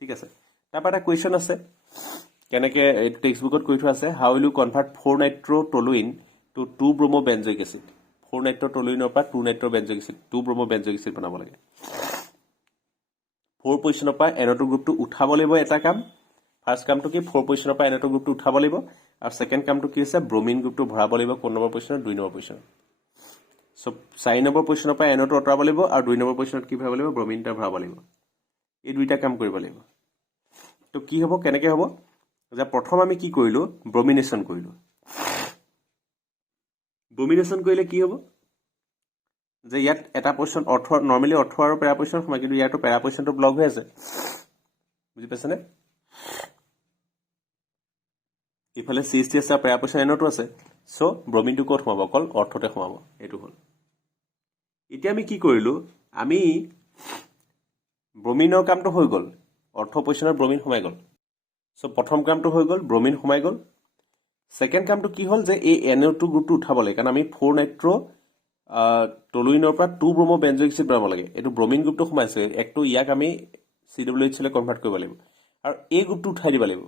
ঠিক আছে তাৰপৰা এটা কুৱেশ্যন আছে কেনেকৈ টেক্সট বুকত কৈ থোৱা আছে how will you convert 4 nitrotoluene to 2 bromo benzoic acid 4 নাইট্ৰ'টলুইনৰ পৰা 2 nitro' benzoic acid 2 bromo benzoic acid বনাব লাগে 4 পজিশ্যনৰ পৰা এন'টো গ্ৰুপটো উঠাব লাগিব এটা কাম ফাৰ্ষ্ট কামটো কি 4 পজিশ্যনৰ পৰা এন'টো গ্ৰুপটো উঠাব লাগিব আৰু ছেকেণ্ড কামটো কি হৈছে ব্ৰমিন গ্ৰুপটো ভৰাব লাগিব কোন নম্বৰ পজিশ্যনত 2 নম্বৰ পজিশ্যনত সো 4 নম্বৰ পজিশ্যনৰ পৰা এন'টো আঁতৰাব লাগিব আৰু 2 নম্বৰ পজিশ্যনত কি ভৰাব লাগিব ব্ৰমিন এটা ভৰাব লাগিব এই দুইটা কাম কৰিব লাগিব তো কি হ'ব কেনেকৈ হ'ব যে প্ৰথম আমি কি কৰিলোঁ ব্ৰমিনেশ্যন কৰিলোঁ ব্ৰমিনেশ্যন কৰিলে কি হ'ব যে ইয়াত এটা পজিশ্যন অৰ্থ নৰ্মেলি অৰ্থ আৰু পেৰা পজিশ্যন সোমাই কিন্তু ইয়াতো পেৰা পজিশ্যনটো ব্লক হৈ আছে বুজি পাইছেনে ইফালে CH3 আছে পেৰা পজিশ্যন এন'টো আছে সো ব্ৰমিনটো ক'ত সোমাব অকল অৰ্থতে সোমাব এইটো হ'ল এতিয়া আমি কি কৰিলোঁ আমি ব্ৰমিনৰ কামটো হৈ গ'ল অৰ্থ পজিশ্যনত ব্ৰমিন সোমাই গ'ল সো প্ৰথম কামটো হৈ গ'ল ব্ৰমিন সোমাই গ'ল ছেকেণ্ড কামটো কি হ'ল যে এই এন'টো গ্ৰুপটো উঠাব লাগে কাৰণ আমি 4 নাইট্ৰ' টলুইনৰ পৰা 2 ব্ৰমো বেঞ্জয়িক এচিড বনাব লাগে এইটো ব্ৰমিন গ্ৰুপটো সোমাইছে একটো ইয়াক আমি CWH লৈ কনভাৰ্ট কৰিব লাগিব আৰু এই গ্ৰুপটো উঠাই দিব লাগিব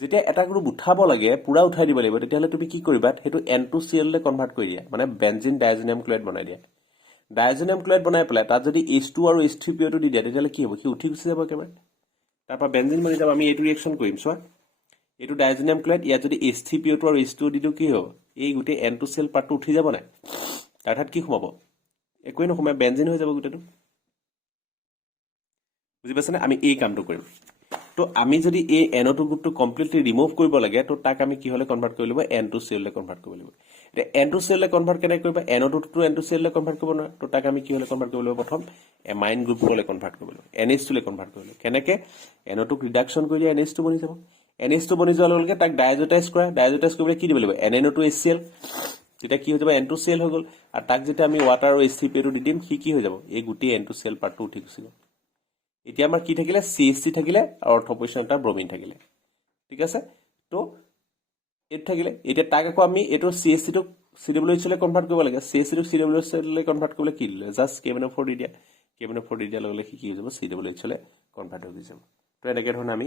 যেতিয়া এটা গ্ৰুপ উঠাব লাগে পুৰা উঠাই দিব লাগিব তেতিয়াহ'লে তুমি কি কৰিবা সেইটো N2Cl লৈ কনভাৰ্ট কৰি দিয়া মানে বেনজিন ডাইজেনিয়াম ক্লৰাইড বনাই দিয়া ডাইজেনিয়াম ক্লৰাইড বনাই পেলাই তাত যদি H2 আৰু H3PO2 দি দিয়া তেতিয়াহ'লে কি হ'ব সি উঠি গুচি যাব একেবাৰে তাৰপৰা বেনজিন বনি যাব আমি এইটো ৰিয়েকশ্যন কৰিম চোৱা এইটো ডাইজেনিয়াম ক্লৰাইড ইয়াত যদি H3PO2 আৰু H2 দি দিওঁ কি হ'ব এই গোটেই N2Cl পাৰ্টটো উঠি যাব নাই তাৰ ঠাইত কি সোমাব একোৱেই নোসোমাই বেনজিন হৈ যাব গোটেইটো বুজি পাইছেনে আমি এই কামটো কৰিম তো আমি যদি এই এন'টো গ্ৰুপটো কমপ্লিটলি ৰিমুভ কৰিব লাগে তো তাক আমি কি হ'লে কনভাৰ্ট কৰি ল'ব N2Cl লৈ কনভাৰ্ট কৰিব লাগিব এতিয়া N2Cl লৈ কনভাৰ্ট কেনেকৈ কৰিবা এন'টোতো N2Cl লৈ কনভাৰ্ট কৰিব নোৱাৰে তো তাক আমি কি হ'লে কনভাৰ্ট কৰিব লাগিব প্ৰথম এমাইন গ্ৰুপলৈ কনভাৰ্ট কৰিব লাগিব NH2 লৈ কনভাৰ্ট কৰিব লাগিব কেনেকৈ এন'টোক ৰিডাকশ্যন কৰিলে NH2 বনি যাব NH2 বনি যোৱাৰ লগে লগে তাক ডাইজোটাইজ কৰা ডাইজোটাইজ কৰিবলৈ কি দিব লাগিব NNO2HCl তেতিয়া কি হৈ যাব N2Cl হৈ গ'ল আৰু তাক যেতিয়া আমি ৱাটাৰ আৰু H3PO2 দি দিম সি কি হৈ যাব এই গোটেই N2Cl পাৰ্টটো উঠি গুচি গ'ল এতিয়া আমাৰ কি থাকিলে CH3 থাকিলে আৰু অৰ্থ পজিশ্যন এটা ব্ৰমিন থাকিলে ঠিক আছে তো এইটো থাকিলে এতিয়া তাক আকৌ আমি এইটো CH3 টোক CWH লৈ কনভাৰ্ট কৰিব লাগে CH3 টোক CWH লৈ কনভাৰ্ট কৰিবলৈ কি দিলে জাষ্ট K-4 দি দিয়া K-4 দি দিয়াৰ লগে লগে কি হৈ যাব CWH লৈ কনভাৰ্ট হৈ যাব তো এনেকৈ ধৰণে আমি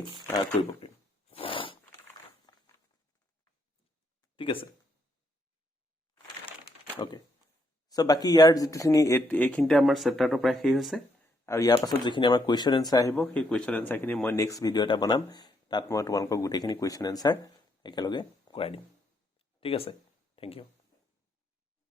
কৰিব পাৰিম ঠিক আছে ওকে সো বাকি ইয়াৰ যিখিনি এইখিনিতে আমাৰ চেপ্টাৰটো প্ৰায় শেষ হৈছে আৰু ইয়াৰ পাছত যিখিনি আমাৰ কুৱেশ্যন এনচাৰ আহিব সেই কুৱেশ্যন এনচাৰখিনি মই নেক্সট ভিডিঅ' এটা বনাম তাত মই তোমালোকক গোটেইখিনি কুৱেশ্যন এনচাৰ একেলগে কৰাই দিম ঠিক আছে থেংক ইউ